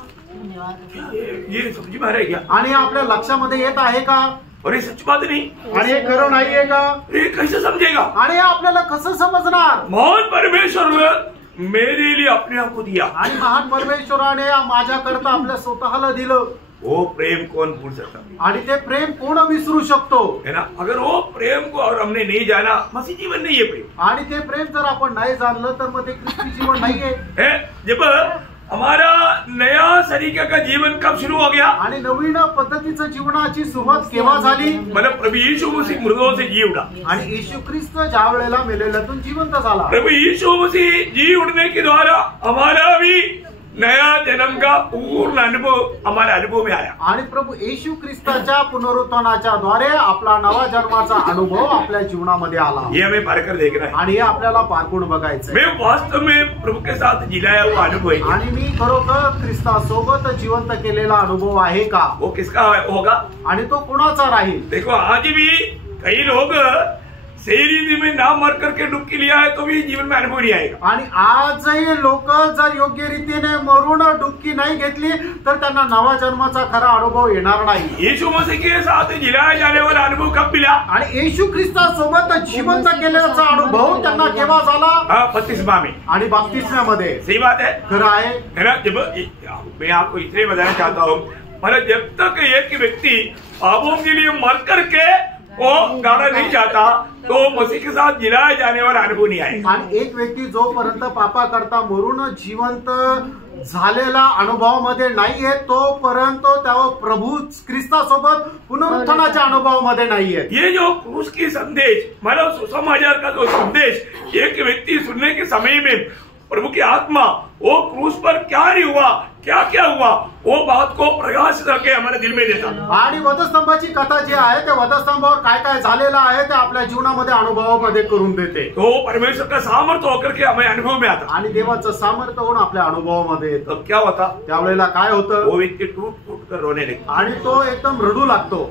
ये समझ में आ रहा है क्या? आणि आपल्या लक्षामध्ये येत आहे का? और ये सच बात नहीं, आणि हे खरं नाहीये का? ये कैसे समझेगा? आणि हे आपल्याला कसं समजणार? मोहन परमेश्वर ने मेरे लिए अपने आप को दिया, आणि महान परमेश्वराने माझ्याकरता आपल्या स्वतःला दिलं। वो प्रेम कौन भूल सकता आणि ते प्रेम कोण विसरू शकतो? है ना? अगर वो प्रेम को और हमने नहीं जाना, मसीह जीवन नहीं है प्रेम। आणि ते प्रेम जर आपण नाही जाणलं तर मग ते ख्रिस्ती जीवन नाहीये। है? जब हमारा नया तरीके का जीवन कब शुरू हो गया? आणि नवीन पद्धतीचं जीवनाची सुरुवात केव्हा झाली? मतलब प्रभु यीशु मसीह मृतों से जी उठा, आणि येशू ख्रिस्त ज्या वेळेला मेलेल्यातून जिवंत झाला। प्रभु यीशु मसीह जी उठने के द्वारा हमारा भी नया जन्म का पूर्ण अनुभव हमारे अनुभव में आया। आणि प्रभू येशू ख्रिस्ताच्या पुनरुत्थानाच्या द्वारे आपला नवा जन्माचा अनुभव आपल्या जीवनामध्ये आला। ये हमें पारकर देखना है। आणि हे आपल्याला पारखून बघायचं। मैं वास्तव में प्रभु के साथ जिलाया हुआ अनुभव है, आणि मी खरोखर ख्रिस्तासोबत जिवंत केलेला अनुभव आहे का? वो किसका होगा? आणि तो कोणाचा राहील? देखो, आज भी कई लोग सही रीति में ना मर करके डुबकी लिया है तो भी जीवन में अनुभव नहीं आएगा। आणि आजही लोक जर योग्य रीतीने मरून डुबकी नाही घेतली तर त्यांना नवा जन्माचा खरा अनुभव येणार नाही। यीशु मसीह के साथ जिलाया जाने वाला अनुभव कब मिला? आणि येशू ख्रिस्तासोबत जिवंत केल्याचा अनुभव त्यांना केव्हा झाला? हाँ, बपतिस्मा में। आणि बाप्तिस्म्यामध्ये। सही बात है, खरं आहे है ना? जब मैं आपको इसलिए बताना चाहता हूँ, मतलब जब तक एक व्यक्ति पापों के लिए मर करके वो गाड़ा नहीं जाता तो मसीह के साथ जिलाया जाने वाला अनुभव नहीं आएगा। आणि एक व्यक्ती जोपर्यंत पापा करता मरून जिवंत झालेला अनुभवामध्ये नाहीये तोपर्यंत त्या प्रभू ख्रिस्तासोबत पुनरुत्थानाच्या अनुभवामध्ये नाहीये। ये जो क्रूस की संदेश, मतलब सुसमाचार का जो संदेश एक व्यक्ति सुनने के समय में प्रभु की आत्मा वो क्रूस पर क्या नहीं हुआ, क्या क्या हुआ, वो बात को प्रकाश करके हमारे दिल में देता। आणि वधस्तंभाची कथा जी आहे ते वधस्तंभावर काय काय झालेलं आहे ते आपल्या जीवनामध्ये अनुभवामध्ये करून देते। तो परमेश्वर का सामर्थ्य होकर के हमें अनुभव में आता। आणि देवाचं सामर्थ्य होऊन आपल्या अनुभवामध्ये येतं। तब क्या होता? त्यावेळेला काय होतं? वो व्यक्ति टूट टूट कर रोने लगता, आणि तो एकदम रडू लागतो।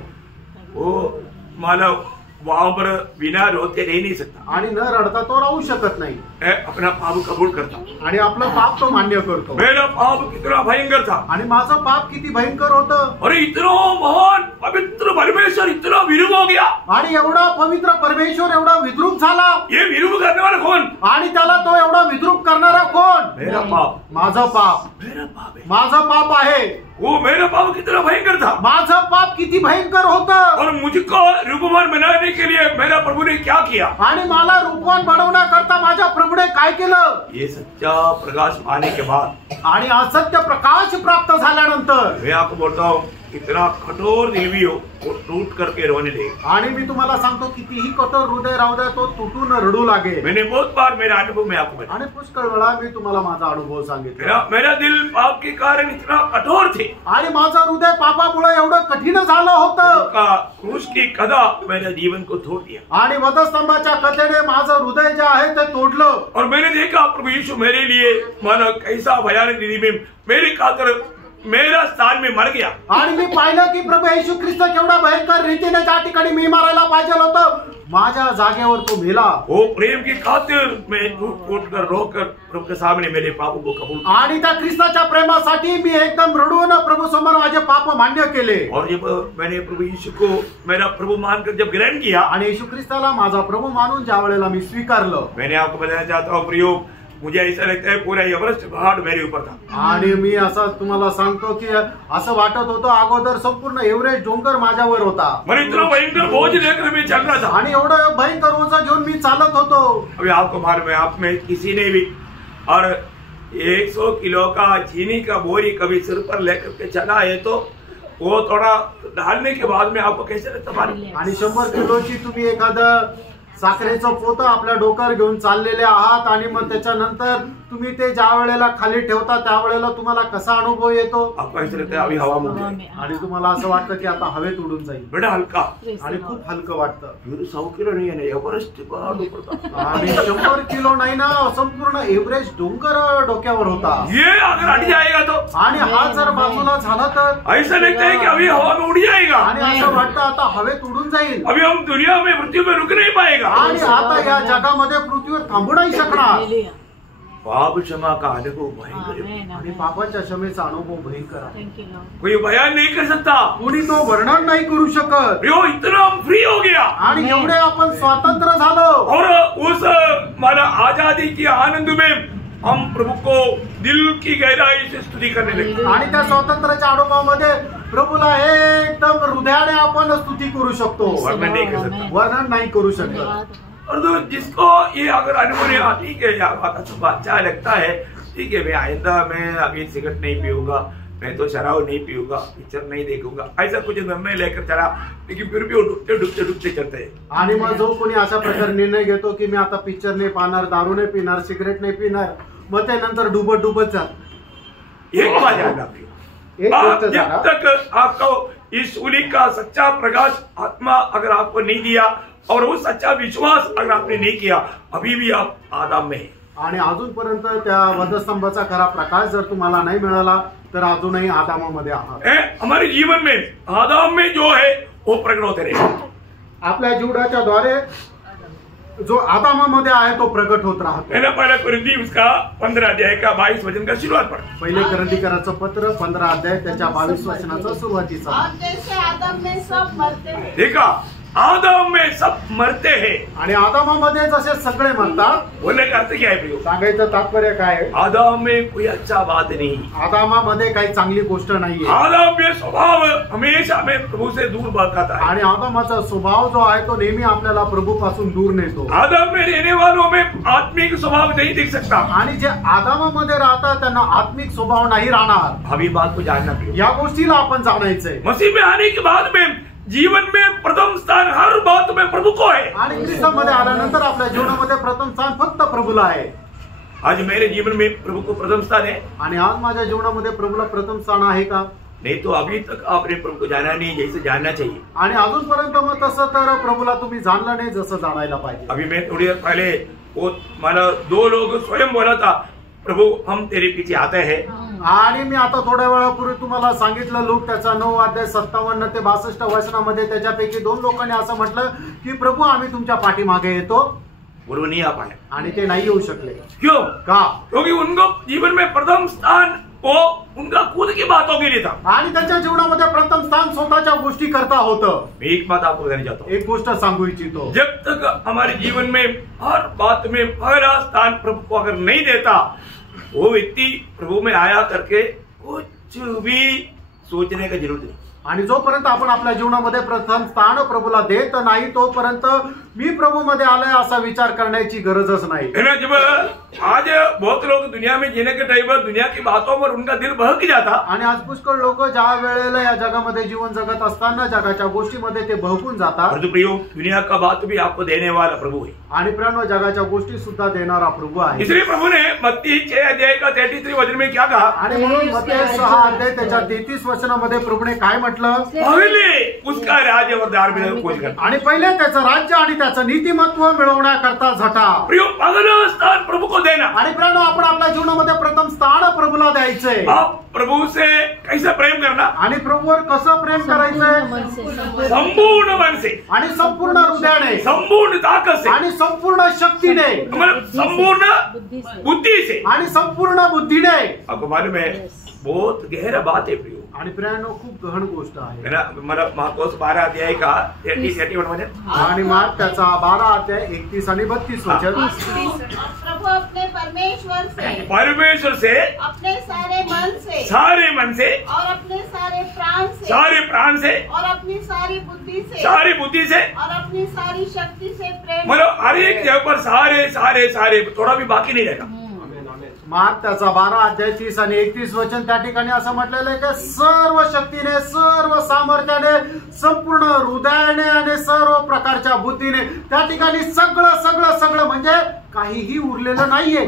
वो मानव वहां पर बिना रोते रह नहीं सकता, आणि न रडता तो राहू शकत नाही। अपना पाप कबूल करता, आणि आपलं पाप तो मान्य करतो। मेरा पाप कितना भयंकर था, आणि माझं पाप किती भयंकर होतं। और इतना महान पवित्र परमेश्वर इतना विरूप हो गया। आणि एवढा पवित्र परमेश्वर एवढा विद्रूप झाला। ये विरूप करने वाला कौन? आणि त्याला तो एवढा विद्रूप करणारा कोण? मेरा पाप, माझं पाप, मेरा पाप है। माझं पाप आहे। वो मेरा पाप कितना भयंकर था, माझं पाप किती भयंकर होतं। और मुझको रूपवान बनाने के लिए मेरा प्रभु ने क्या किया? आणि मला रूपवान बनवण्याकरता माझ्या प्रभूने काय केलं? ये सच्चा प्रकाश पाने के बाद, आणि असत्य प्रकाश प्राप्त झाल्यानंतर मैं आपको बोलता हूँ, इतना कठोर दिल भी हो वो टूट करके रोने लगे। आणि मी तुम्हाला सांगतो कितीही कठोर हृदय राहू द्या तो तुटून रडू लागेल। मैंने बहुत बार मेरा अनुभव में आपको बताया। आणि पुष्कळ वेळा मी तुम्हाला माझा अनुभव सांगितला। मेरा दिल पाप के कारण इतना कठोर थे, आणि माझं हृदय पापामुळे एवढं कठीण झालं होतं। क्रूस की कथा मेरे जीवन को तोड़ दिया, आणि वधस्तंभाच्या कथेने माझं हृदय जे आहे ते तोडलं। और मैंने देखा प्रभु यीशु मेरे लिए मानो कैसा भयानक रीति में मेरी खातर मेरा स्थान में मर गया। आणि मी पाहिलं की प्रभू येशू ख्रिस्त केवढा भयंकर रीतीने त्या ठिकाणी मी मारायला पाहिजे होतं, माझ्या जागेवर तो मेला। वो प्रेम की खातिर मैं टूट फूट कर रोकर प्रभु के सामने मेरे पापों को कबूल, आणि त्या ख्रिस्ताच्या प्रेमासाठी मी एकदम रडून प्रभू समोर माझे पाप मान्य केले। और जब मैंने प्रभु यीशु को मेरा प्रभु मानकर जब ग्रहण किया, आणि येशू ख्रिस्ताला माझा प्रभू मानून ज्या वेळेला मी स्वीकारलं, मैंने आपको बताना चाहता हूँ प्रियो, मुझे ऐसा लगता है पूरा एवरेस्ट पहाड़ मेरे ऊपर था। आणि मी असं तुम्हाला सांगतो की असं वाटत होतं अगोदर संपूर्ण एव्हरेस्ट डोंगर माझ्यावर होता मैंने इतना भयंकर बोझ लेकर मैं चल रहा था आणि एवढं भयंकर ओझं घेऊन मी चालत होतो। अभी आपको मालूम है, आप में किसी ने भी और 100 किलो का चीनी का बोरी कभी सिर पर लेकर के चला है तो वो थोड़ा डालने के बाद में आपको कैसे लगता मालूम? आणि 100 किलोची तुम्ही एखादं साखरेचं पोतं आपल्या डोक्यावर घेऊन चाललेले आहात आणि मग त्याच्यानंतर तुम्ही ते ज्या वेळेला खाली ठेवता त्यावेळेला तुम्हाला कसा अनुभव येतो? आपको ऐसा लगता है अभी हवा में उड़ गई। आणि तुम्हाला असं वाटतं की आता हवेत उडून जाईल बड़ा हल्का आणि खूप हलकं वाटतं। फिर 100 किलो नहीं है ना, एवरेस्ट पहाड़ ऊपर था। आणि 100 किलो नाही ना, संपूर्ण एव्हरेस्ट डोंगर डोक्यावर होता। ये अगर हट जाएगा तो आणि हा जर बाजूला झाला तर ऐसा लगता है कि अभी हवा में उड़ जाएगा, आणि असं वाटतं आता हवेत उडून जाईल अभी हम दुनिया में पृथ्वी में रुक नहीं पाएगा। आणि आता या जगामध्ये पृथ्वीवर थांबू नाही शकणार। पाप क्षमा का अनुभव भयंकर है। आणि पापाच्या क्षमेचा अनुभव भयंकर आहे, कोई बयान नहीं कर सकता, कोणी तो वर्णन नाही करू शकत। प्रियो इतना हम फ्री हो गया आणि एवढे आपण स्वातंत्र्य झालो और उस माना आजादी के आनंद में हम प्रभु को दिल की गहराई से स्तुति करने लगे। आणि त्या स्वातंत्र्याच्या अनुभवामध्ये प्रभूला एकदम हृदयाने आपण स्तुती करू शकतो, वर्णन नहीं कर सकता। वर्णन नाही करू शकत। और तो जिसको ये अगर अनुभव नहीं आती है यार बात अच्छा लगता है, ठीक है मैं आइंदा मैं अभी सिगरेट नहीं पीऊंगा, मैं तो शराब नहीं पीऊंगा, पिक्चर नहीं देखूंगा, ऐसा कुछ निर्णय लेकर चला, लेकिन फिर भी वो डुबते चलते हैं। आणि मग जो कोणी अशा प्रकारे निर्णय घेतो की मी आता पिक्चर नाही पाहणार, दारू नाही पिणार, सिगरेट नहीं पिणार, मग त्यानंतर डुबत जात। एक बात याद रखिए, एक गोष्ट जब जरा, तक आपको इस सूली का सच्चा प्रकाश आत्मा अगर आपको नहीं दिया और वो सच्चा विश्वास अगर आपने नहीं किया, अभी भी आप आदम में हैं। आणि अजूनपर्यंत त्या वधस्तंभाचा खरा प्रकाश जर तुम्हाला नाही मिळाला तर अजूनही आदामामध्ये आहात। हमारे जीवन में आदम में जो है वो प्रकट होते रहे। आपल्या जीवनाच्या द्वारे जो आदामामध्ये आहे तो प्रकट होत राहतो। पहला कुरिन्थी उसका 15 अध्याय का 22 वचन का शुरुआत पढ़ा। पहिले करंथीकराचं पत्र 15 अध्याय त्याच्या 22 वचनाचा सुरुवातीचा। और जैसे आदम में सब मरते हैं, देखा आदम में सब मरते हैं, आणि आदामामध्ये जसे सगळे मरतात, बोलने का अर्थ क्या है प्रियो? सांगायचं तात्पर्य काय आहे? आदम में कोई अच्छा बात नहीं, आदामामध्ये काही चांगली गोष्ट नाहीये। आदम में स्वभाव हमेशा में प्रभु से दूर भटकाता है। आणि आदामाचा स्वभाव जो आहे तो नेहमी आपल्याला प्रभूपासून दूर नेतो। आदम में रहने वालों में आत्मिक स्वभाव नहीं दिख सकता। आणि जे आदामामध्ये राहतात त्यांना आत्मिक स्वभाव नाही राहणार। अभी बात को जानना प्रियो, या गोष्टीला आपण जाणायचंय। मसीह में आने के बाद में जीवन में प्रथम स्थान हर बात में प्रभु को है। आणि ख्रिस्तामध्ये आल्यानंतर आपल्या जीवनामध्ये प्रथम स्थान फक्त प्रभूला आहे। आज मेरे जीवन में प्रभु को प्रथम स्थान है, आणि आज माझ्या जीवनामध्ये प्रभूला प्रथम स्थान आहे का? नहीं तो अभी तक आपने प्रभु को जाना नहीं जैसे जानना चाहिए। आणि अजूनपर्यंत मग तसं तर प्रभूला तुम्ही जाणलं नाही जसं जाणायला पाहिजे। अभी मैं थोड़ी देर पहले वो माना 2 लोग स्वयं बोला था, प्रभु हम तेरे पीछे आते हैं। आणि मी आता थोड्या वेळापूर्वी तुम्हाला सांगितलं, लूक त्याचा 9 अध्याय 57 ते 62 वचनामध्ये त्याच्यापैकी 2 लोकांनी असं म्हटलं की प्रभू आम्ही तुमच्या पाठीमागे येतो, वो नहीं आ पाए। आणि ते नाही येऊ शकले। क्यों? का? क्योंकि उनको जीवन में प्रथम स्थान वो उनका खुद की बातों के लिए था। आणि त्यांच्या जीवनामध्ये प्रथम स्थान स्वतःच्या गोष्टी करता होतं। मैं एक बात आपको बताना चाहता हूँ, एक गोष्ट सांगू इच्छितो, जब तक हमारे जीवन में हर बात में पहला स्थान प्रभु को अगर नहीं देता, वो व्यक्ति प्रभु में आया करके कुछ भी सोचने का जरूरत नहीं। आणि जोपर्यंत आपण आपल्या जीवनामध्ये प्रथम स्थान प्रभूला देत नाही तोपर्यंत मी प्रभू मध्ये आलोय असा विचार करण्याची गरजच नाही। है ना, जब आज बहुत लोग दुनिया में जीने के टाइम पर दुनिया की बातों पर उनका दिल बहक जाता, आणि आज पुष्कळ लोक ज्या वेळेला या जगामध्ये जीवन जगत असताना जगाच्या गोष्टीमध्ये ते बहकून जातात। परंतु प्रियो, दुनिया का बात भी आपको देने वाला प्रभु है। आणि प्रियांनो, जगाच्या गोष्टी सुद्धा देणारा प्रभू आहे। इसलिए प्रभु ने मत्ती 6 अध्याय का 33 वचन में क्या कहा? आणि म्हणून मत्ती 6 अध्याय त्याच्या 33 वचनामध्ये प्रभूने काय म्हटलं? पहले उसका राज्य और धार्मिकता खोज कर। आणि पहिले त्याचं राज्य आणि त्याचं नीतिमत्व मिळवण्याकरता झटा। प्रियो, पहला स्थान प्रभु को देना। आणि प्रियांनो, आपण आपल्या जीवनामध्ये प्रथम स्थान प्रभूला द्यायचंय। आप प्रभु से कैसे प्रेम करना? आणि प्रभूवर कसं प्रेम करायचंय? संपूर्ण मन से, आणि संपूर्ण हृदयाने, संपूर्ण ताकत से, आणि संपूर्ण शक्तीने, मतलब संपूर्ण बुद्धि से, आणि संपूर्ण बुद्धीने। आपको मालूम है बहुत गहरा बात है प्रियो। आणि प्रियांनो, खूप गहन गोष्ट आहे। है ना, मतलब मार्कोस 12 अध्याय का 31 वचन आणि मार्क त्याचा 12 अध्याय 31 आणि 32 वचन। प्रभु वो अपने परमेश्वर से अपने सारे मन से और अपने सारे प्राण से और अपनी सारी बुद्धि से और अपनी सारी शक्ति से प्रेम, मतलब हर एक जगह पर सारे सारे सारे थोड़ा भी बाकी नहीं रहेगा। मार्क त्याचा 12 अध्याय 30 आणि 31 वचन त्या ठिकाणी असं म्हटलेलं आहे की सर्व शक्तीने, सर्व सामर्थ्याने, संपूर्ण हृदयाने आणि सर्व प्रकारच्या बुद्धीने, त्या ठिकाणी सगळं सगळं सगळं म्हणजे काहीही उरलेलं नाहीये।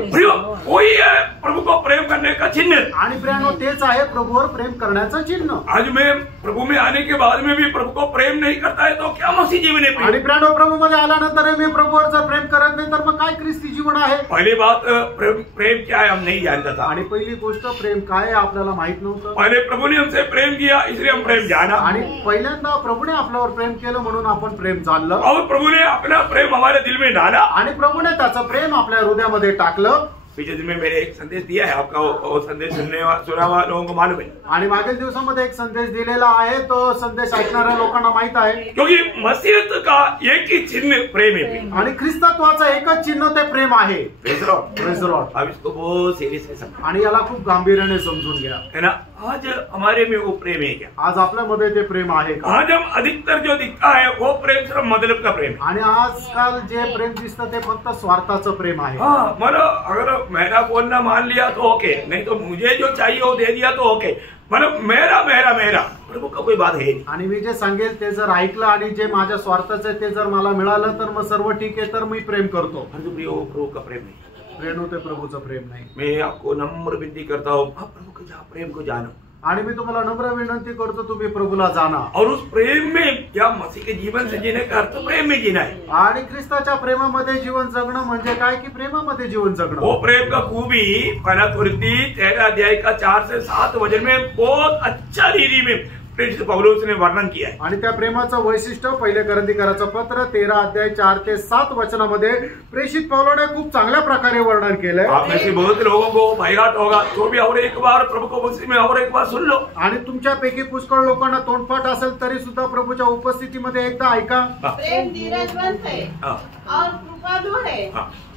कोई है प्रभु को प्रेम करने का चिन्ह, आणि प्रियानो तेच आहे प्रभूवर प्रेम करण्याचं चिन्ह। आज मैं प्रभु में आने के बाद में भी प्रभु को प्रेम नहीं करता है तो क्या मसीह जीवन है? आणि प्रियानो प्रभु मध्ये आल्यानंतर मी प्रभूवर जर प्रेम करत नाही तर मग काय ख्रिस्ती जीवन आहे? पहली बात प्रेम क्या है हम नहीं जानता था। आणि पहिली गोष्ट प्रेम काय आहे आपल्याला माहित नव्हतं। पहले प्रभु ने हमसे प्रेम किया इसलिए हम प्रेम जाना, आणि पहिल्यांदा प्रभूने आपल्यावर प्रेम केलं म्हणून आपण प्रेम जाणलं, और प्रभु ने अपना प्रेम हमारे दिल में डाला आणि प्रभूने त्याचं प्रेम आपल्या हृदयामध्ये टाकलं। पिछले दिन में मैंने एक संदेश दिया है, आपका वो संदेश सुना हुआ लोगों को मालूम है। आणि मागील दिवसामध्ये एक संदेश दिलेला आहे, तो संदेश ऐकणाऱ्या लोकांना माहित आहे। क्योंकि मसीहत का एक ही चिन्ह प्रेम है, आणि ख्रिस्तत्वाचं एकच चिन्ह ते प्रेम आहे। Praise Lord. अब इसको बहुत सीरियस है समझ, आणि याला खूप गांभीर्याने समजून घ्या, है ना। आज हमारे में वो प्रेम है क्या? आज आपल्यामध्ये ते प्रेम आहे का? आज हम अधिकतर जो दिखता है वो प्रेम सिर्फ मतलब का प्रेम है। आणि आजकाल जे प्रेम दिसतं ते फक्त स्वार्थाचं प्रेम आहे। हाँ, मतलब अगर मेरा बोलना मान लिया तो ओके, नहीं तो मुझे जो चाहिए वो दे दिया तो ओके, मतलब मेरा मेरा मेरा प्रभु का कोई बात है नहीं। आणि मी जे सांगेल ते जर ऐकलं आणि जे माझ्या स्वार्थाचं आहे ते जर मला मिळालं तर मग सर्व ठीक आहे, तर मी प्रेम करतो। प्रभु का प्रेम नहीं, प्रेम ते प्रभूचं प्रेम नाही। मैं आपको नम्र विनती करता हूँ, आप प्रभु के प्रेम को जानो, आणि मी तुम्हाला नम्र विनंती करतो तुम्ही प्रभूला जाणा, और उस प्रेम में या मसीह के जीवन से जीने का अर्थ प्रेम में जीना है। आणि ख्रिस्ताच्या प्रेमामध्ये जीवन जगणं म्हणजे काय की प्रेमामध्ये जीवन जगणं। वो प्रेम का खूबी पहला कुरिन्थी 13 अध्याय का 4 से 7 वचन में बहुत अच्छा रीति में प्रेरित पौलुस ने वर्णन किया है। आणि त्या प्रेमाचं वैशिष्ट्य पहिले कोरिन्थीकराचं पत्र 13 अध्याय 4 ते 7 वचनामध्ये प्रेषित पौलुसने खूप चांगल्या प्रकारे वर्णन केलंय। आप में से बहुत लोगों को भयघात होगा, तो भी और एक बार प्रभु को मसीह में और एक बार सुन लो। आणि तुमच्यापैकी पुष्कळ लोकांना तोंडपाठ असेल तरी सुद्धा प्रभूच्या उपस्थितीमध्ये एकदा ऐका। प्रेम धीरजवंत है और कृपालु है,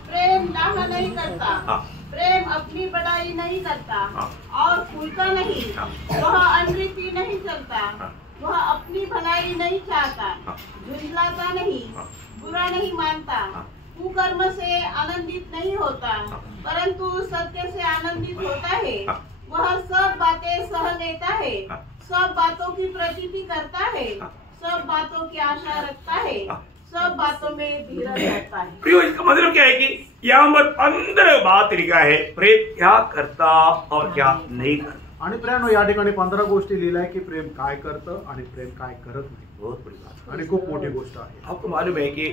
प्रेम डाह नहीं करता, प्रेम अपनी बड़ाई नहीं करता और फूलता नहीं, वह अनरीति नहीं चलता, वह अपनी भलाई नहीं चाहता, झुंझलाता नहीं, बुरा नहीं मानता, कुकर्म से आनंदित नहीं होता, परंतु सत्य से आनंदित होता है, वह सब बातें सह लेता है, सब बातों की प्रतीति करता है, सब बातों की आशा रखता है, सब बातों में धीरज रखता है। प्रियो, इसका मतलब क्या है कि यहाँ पर 15 बात लिखा है, प्रेम क्या करता और क्या नहीं करता। आणि प्रेम या ठिकाणी 15 गोष्टी लिहिल्या आहे की प्रेम काय करतं आणि प्रेम काय करत नाही। बहुत बड़ी बात आणि खूप मोठी गोष्ट आहे। आपको मालूम है कि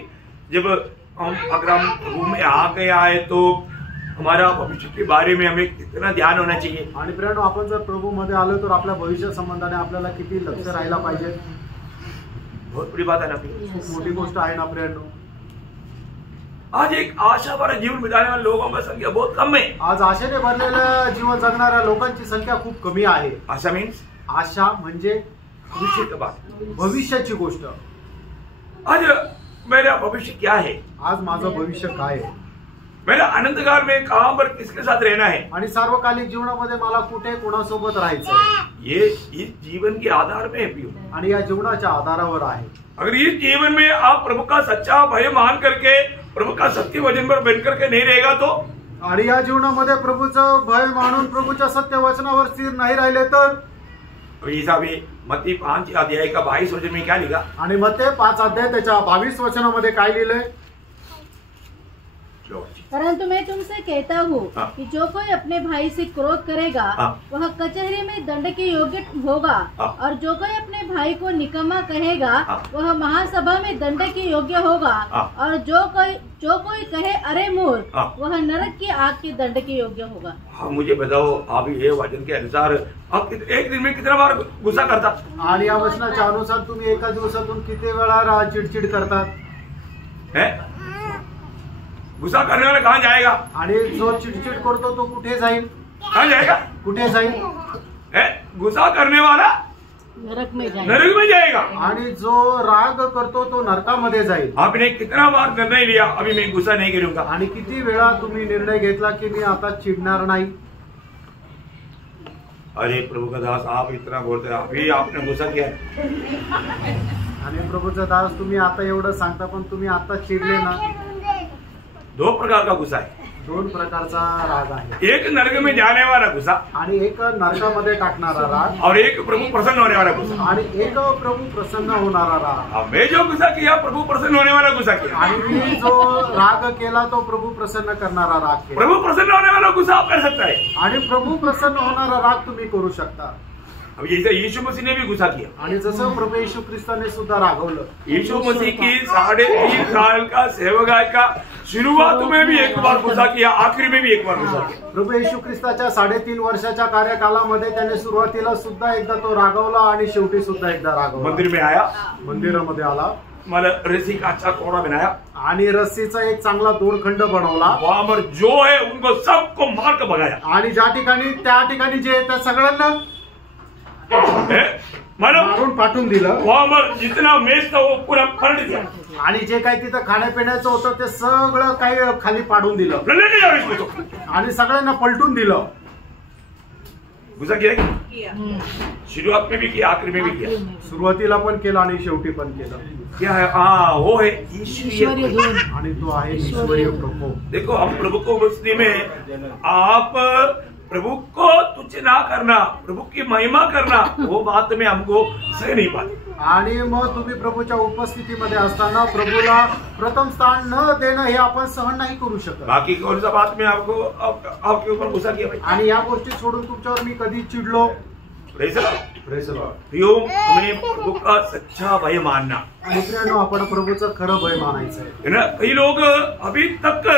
जब अगर हम प्रभु में आ गया है तो हमारा भविष्य के बारे में हमें कितना ध्यान होना चाहिए। आणि प्रेम आपण जर प्रभू मध्ये आलो तर आपल्या भविष्य संबंधाने आपल्याला किती लक्ष राहायला पाहिजे। बहुत बड़ी बात है ना, खूप मोठी गोष्ट आहे ना प्रेम। आज एक आशा भरा जीवन बिताने वाले लोगों की संख्या बहुत कम है। आज आशेने भरलेलं जीवन जगणाऱ्या लोकांची संख्या खूप कमी आहे। आशा मीन्स, आशा म्हणजे भविष्य की बात, भविष्याची गोष्ट। आज मेरा भविष्य क्या है, आज माझं भविष्य काय आहे, मेरा अनंत काल में कहां पर किसके साथ रहना है, आणि सार्वकालिक जीवनामध्ये मला कुठे कोणासोबत राहायचं, ये इस जीवन के आधार में है प्रियो। आणि या जीवनाच्या आधारावर आहे। अगर इस जीवन में आप प्रभु का सच्चा भय मान करके प्रभु का सत्य वचन पर बन करके नहीं रहेगा तो, आणि या जीवनामध्ये प्रभूचं भय मानून प्रभूच्या सत्य वचनावर स्थिर नाही राहिले तर, मत्ती 5 अध्याय का 22 वचन में क्या लिखा, आणि मत्ते 5 अध्याय त्याच्या 22 वचनामध्ये काय लिहिलंय, परंतु मैं तुमसे कहता हूँ कि जो कोई अपने भाई से क्रोध करेगा वह कचहरी में दंड के योग्य होगा, और जो कोई अपने भाई को निकम्मा कहेगा वह महासभा में दंड के योग्य होगा, और जो कोई कहे अरे मूर्ख वह नरक की आग के दंड के योग्य होगा। हाँ, मुझे बताओ आप ये वचन के अनुसार आप एक दिन में कितना बार गुस्सा करता, आणि या वचनाच्या अनुसार तुम्ही एका दिवसातून किती वेळा चिडचिड करतात है? गुस्सा करने वाला कहाँ जाएगा, आणि जो चिडचिड करतो तो कुठे जाईल, कहाँ जाएगा, कुठे जाईल, है? गुस्सा करने वाला नरक में जाएगा। नरक में जाएगा। आणि जो राग करतो तो नरकामध्ये जाईल। आपने कितना बार निर्णय लिया अभी मैं गुस्सा नहीं करूंगा। आणि किती वेळा तुम्ही निर्णय घेतला की मी आता चिडणार नाही। अरे प्रभु का दास आप इतना बोलते हैं, अभी आपने गुस्सा किया। आणि प्रभूचा दास तुम्ही आता एवढं सांगता पण तुम्ही आता चिडले ना। दो प्रकार का गुस्सा है, दोन प्रकारचा राग आहे। एक नरक में जाने वाला गुस्सा आणि एक नरकामध्ये टाकणारा राग और एक प्रभु प्रसन्न होने वाला गुस्सा। आणि एक प्रभु प्रसन्न होणारा राग। मैं जो गुस्सा किया प्रभु प्रसन्न होने वाला गुस्सा किया। आणि मी जो राग केला तो प्रभु प्रसन्न करणारा राग केला। प्रभु प्रसन्न होने वाला गुस्सा आप कर सकता है। आणि प्रभु प्रसन्न होणारा राग तुम्ही करू शकता। अब जैसे यीशु मसीह ने भी गुस्सा किया। आणि जसं प्रभू येशू ख्रिस्ताने सुद्धा रागवलं। यीशु मसीह की 3.5 साल का सेवकाई का शुरुआत में भी एक बार गुस्सा किया, आखिरी में भी एक बार गुस्सा किया। प्रभू येशू ख्रिस्ताच्या 3.5 वर्षाच्या कार्यकालामध्ये त्याने सुरुवातीला सुद्धा एकदा तो रागवला आणि शेवटी सुद्धा एकदा रागवला। मंदिर में आया, मंदिरामध्ये आला, मला रस्सी का अच्छा कोड़ा बनाया आणि रस्सीचा एक चांगला दोरखंड बनवला। वहां पर जो है उनको सबको मार कर भगाया। आणि त्या ठिकाणी जे त्या सगळ्यांना मारून पाठवून दिलं। वहां पर जितना मेज था वो पूरा पलट दिया आणि जे काही तिथं खाण्यापिण्याचं होतं ते सगळं काही खाली पाडून दिलं आणि सगळ्यांना पलटून दिलं। गुस्सा किया शुरुआत में भी किया, आखिर में भी किया। सुरुवातीला पण केलं आणि शेवटी पण केलं। क्या है? वो है ईश्वरीय गुण आणि तो आहे ईश्वरीय प्रभु। देखो हम प्रभु को बस्ती में आप प्रभु को तुच्छ ना करना, प्रभु की महिमा करना, वो बात में हमको सह नहीं पाते। आणि मग तुम्ही प्रभूच्या उपस्थितीमध्ये असताना प्रभूला प्रथम स्थान न देणं हे आपण सहन नाही करू शकत। बाकी कौन सा बात में आपको आपके ऊपर गुस्सा किया भाई? आणि या गोष्टी सोडून तुमच्यावर मी कधी चिडलो? Praise Lord. हमें प्रभु का सच्चा भय मानना। मित्रांनो, आपण प्रभूचं खरं भय मानायचं आहे ना। कई लोग अभी तक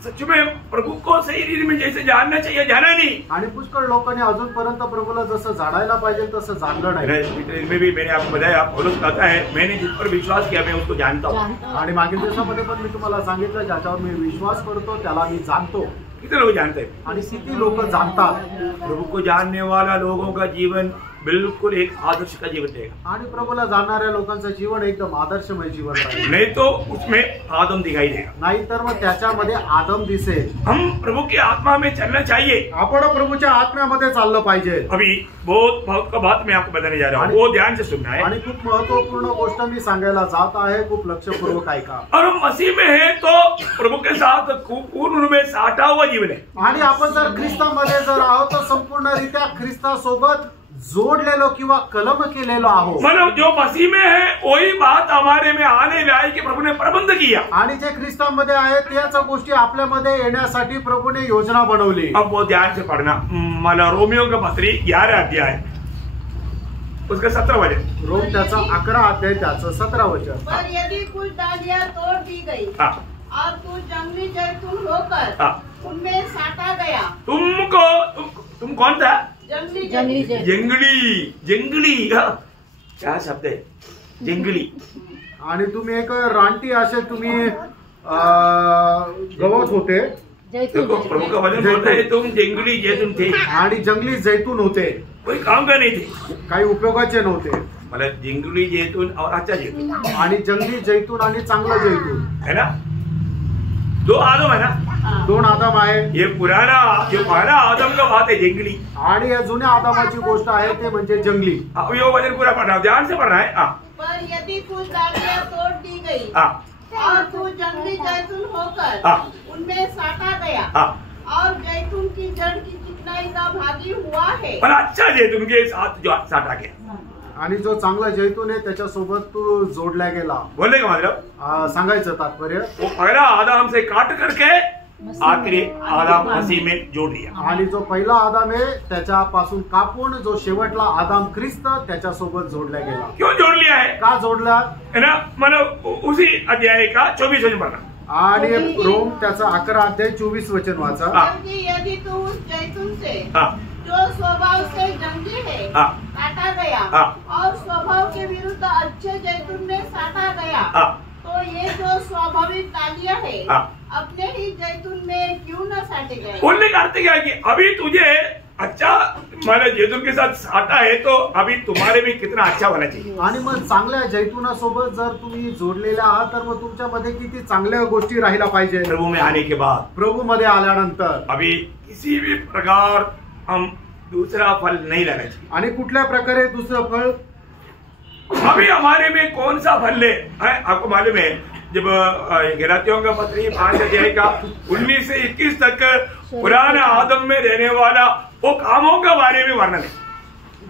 सच में प्रभु को सही रीति में जैसे जानना चाहिए जाना नहीं। आणि पुष्कळ लोकांनी अजूनपर्यंत प्रभूला जसं जाणायला पाहिजे तसं जाणलं नाही। में भी मैंने आपको बताया, पौलुस कहता है मैंने जिस पर विश्वास किया मैं उसको जानता हूँ। आणि मागील दिवसामध्ये पण मी तुम्हाला सांगितलं ज्याच्यावर मी विश्वास करतो त्याला मी जाणतो। कितने लोग जानते हैं? आणि किती लोक जाणतात? प्रभु को जानने वाला लोगों का जीवन बिल्कुल एक आदर्श का जीवन रहेगा। आणि प्रभूला जाणणाऱ्या लोकांचं जीवन एकदम आदर्शमय जीवन राहील। नहीं तो उसमें आदम दिखाई देगा। नाही तर मग त्याच्यामध्ये आदम दिसेल। हम प्रभु की आत्मा में चलना चाहिए। आपण प्रभूच्या आत्म्यामध्ये चाललं पाहिजे। अभी बहुत का बात मैं आपको बताने जा रहा हूँ, वो ध्यान से सुनना है। आणि खूप महत्वपूर्ण गोष्ट मी सांगायला जात आहे, खूप लक्षपूर्वक ऐका। और हम मसीह में है तो प्रभु के साथ पूर्ण रूप में साटा हुआ जीवन है। आणि आपण जर ख्रिस्तामध्ये जर आहोत तर संपूर्णरित्या ख्रिस्तासोबत जोडलेलो किंवा कलम केलेलो आहोत। मतलब जो मसीह में है वही बात हमारे में आने लायक कि प्रभु ने प्रबंध किया। आणि जे ख्रिस्तामध्ये आहे त्याच गोष्टी आपल्यामध्ये येण्यासाठी प्रभूने योजना बनवली। अब वो ध्यान से पढ़ना। मला रोमियो का पत्री 11 अध्याय उसका 17 वचन। रोम त्याचा 11 अध्याय त्याचं 17 वचन। पर यदि कुछ डालियां तोड़ दी गई और तू जंगली जैतून होकर उनमें साटा गया। तुम कौन था? जंगली जंगली क्या शब्द है? जंगली। आणि तुम्ही एक रानटी असे तुम्ही गवत होते। देखो प्रभु का वचन बोलता है तुम जंगली जैतून थे। आणि जंगली जैतून होते, कोई काम का नहीं थे, काही उपयोगाचे नव्हते। मतलब जंगली जैतून और अच्छा जैतून। आणि जंगली जैतून आणि चांगलं जैतून है ना। 2 आदम है ना, 2 आदम आहे। ये पुराना जो पहला आदम का बात है जंगली, आणि या जुन्या आदमाची गोष्ट आहे ते म्हणजे जंगली। अब ये वचन पूरा पढ़ना, ध्यान से पढ़ना है। पर यदि कुछ डालियां तोड़ दी गई और तू जंगली जैतून होकर उनमें साटा गया और जैतून की जड़ की चिकनाई का भागी हुआ है। पर अच्छा जैतून के साथ जो साटा गया आणि जो चांगला जैतून आहे त्याच्यासोबत तू जोडला गेला। बोलने का मतलब सांगायचं तात्पर्य वो पहला आदम से काट करके आखिरी आदम मसीह में जोड़ दिया। आणि जो पहिला आदम आहे त्याच्यापासून कापून जो शेवटला आदम ख्रिस्त त्याच्यासोबत जोडला गेला। क्यों जोड़ लिया है? का जोडला है ना, मतलब उसी अध्याय का 24 वचन पढ़ना। आणि रोम त्याचा 11 अध्याय 24 वचन वाचा। यदि तू उस जैतून से जो स्वभाव से जंगली है काटा गया और स्वभाव के विरुद्ध अच्छे जैतून में साटा गया, तो ये जो स्वाभाविक डालियां है अपने ही जैतून में क्यों न साटे गए? बोलने का अर्थ क्या है कि अभी तुझे अच्छा तुम्हारे जैतून के साथ साटा है तो अभी तुम्हारे भी कितना अच्छा होना चाहिए। आणि मग चांगल्या जैतुनासोबत जर तुम्ही जोडलेले आहात तर मग तुमच्यामध्ये किती चांगल्या गोष्टी राहिला पाहिजे। प्रभु में आने के बाद, प्रभू मध्ये आल्यानंतर अभी किसी भी प्रकार हम दूसरा फल नहीं लेना चाहिए। आणि कुठल्या प्रकारे दुसरं फळ, अभी हमारे में कौन सा फल ले, आपको मालूम है जब गलातियों का पत्री 5 अध्याय का 19 से 21 तक पुराने आदम में रहने वाला वो कामों के बारे में वर्णन है।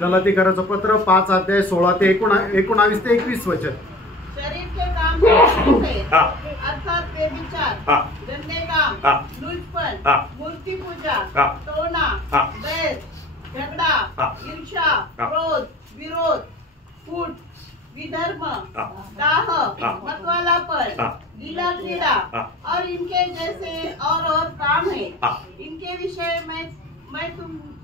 गलातीकराचं पत्र 5 अध्याय 16 ते 19 ते 21 वचन। शरीर के काम है, हाँ। अर्थात व्यभिचार, हाँ। गंदे काम, हाँ। लुचपन, हाँ। मूर्ति पूजा, हाँ। टोना, हाँ। बैर, झगड़ा, हाँ। ईर्ष्या, हाँ। क्रोध, विरोध, फूट, विधर्म, हाँ। दाह, हाँ। मतवालापन, हाँ। लीला क्रीड़ा हाँ। और इनके जैसे और काम है। हाँ। इनके विषय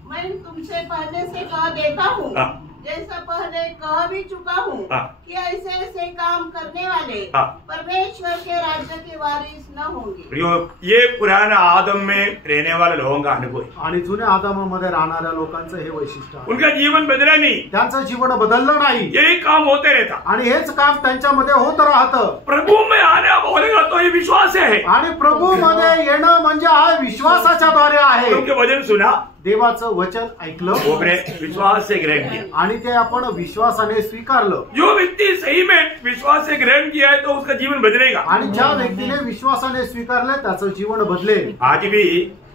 मैं तुमसे पहले से कह देता हूँ, हाँ। जैसा पहले कह भी चुका हूँ, हाँ। कि ऐसे ऐसे काम करने वाले हाँ। परमेश्वर के राज्य के वारिस न होंगे। प्रियो, ये पुराना आदम में रहने वाले लोगों का अनुभव है। आणि जुन्या आदमामध्ये राहणाऱ्या लोकांचं हे वैशिष्ट्य आहे। उनका जीवन बदला नहीं, त्यांचं जीवन बदललं नाही यही काम होते रहता। आणि हेच काम त्यांच्यामध्ये होत राहतं। प्रभु में आने बोलेगा तो ये विश्वास है। आणि प्रभू मध्ये येणं म्हणजे हा विश्वासाच्या द्वारे आहे। उनके वचन सुना, देवाचं वचन ऐकलं, वो अपने विश्वास से ग्रहण किया। आणि ते आपण विश्वासाने स्वीकारलं। जो व्यक्ति सही में विश्वास से ग्रहण किया है तो उसका जीवन बदलेगा। आणि ज्या व्यक्तीने विश्वासाने स्वीकारले त्याचं जीवन बदलेल। आज भी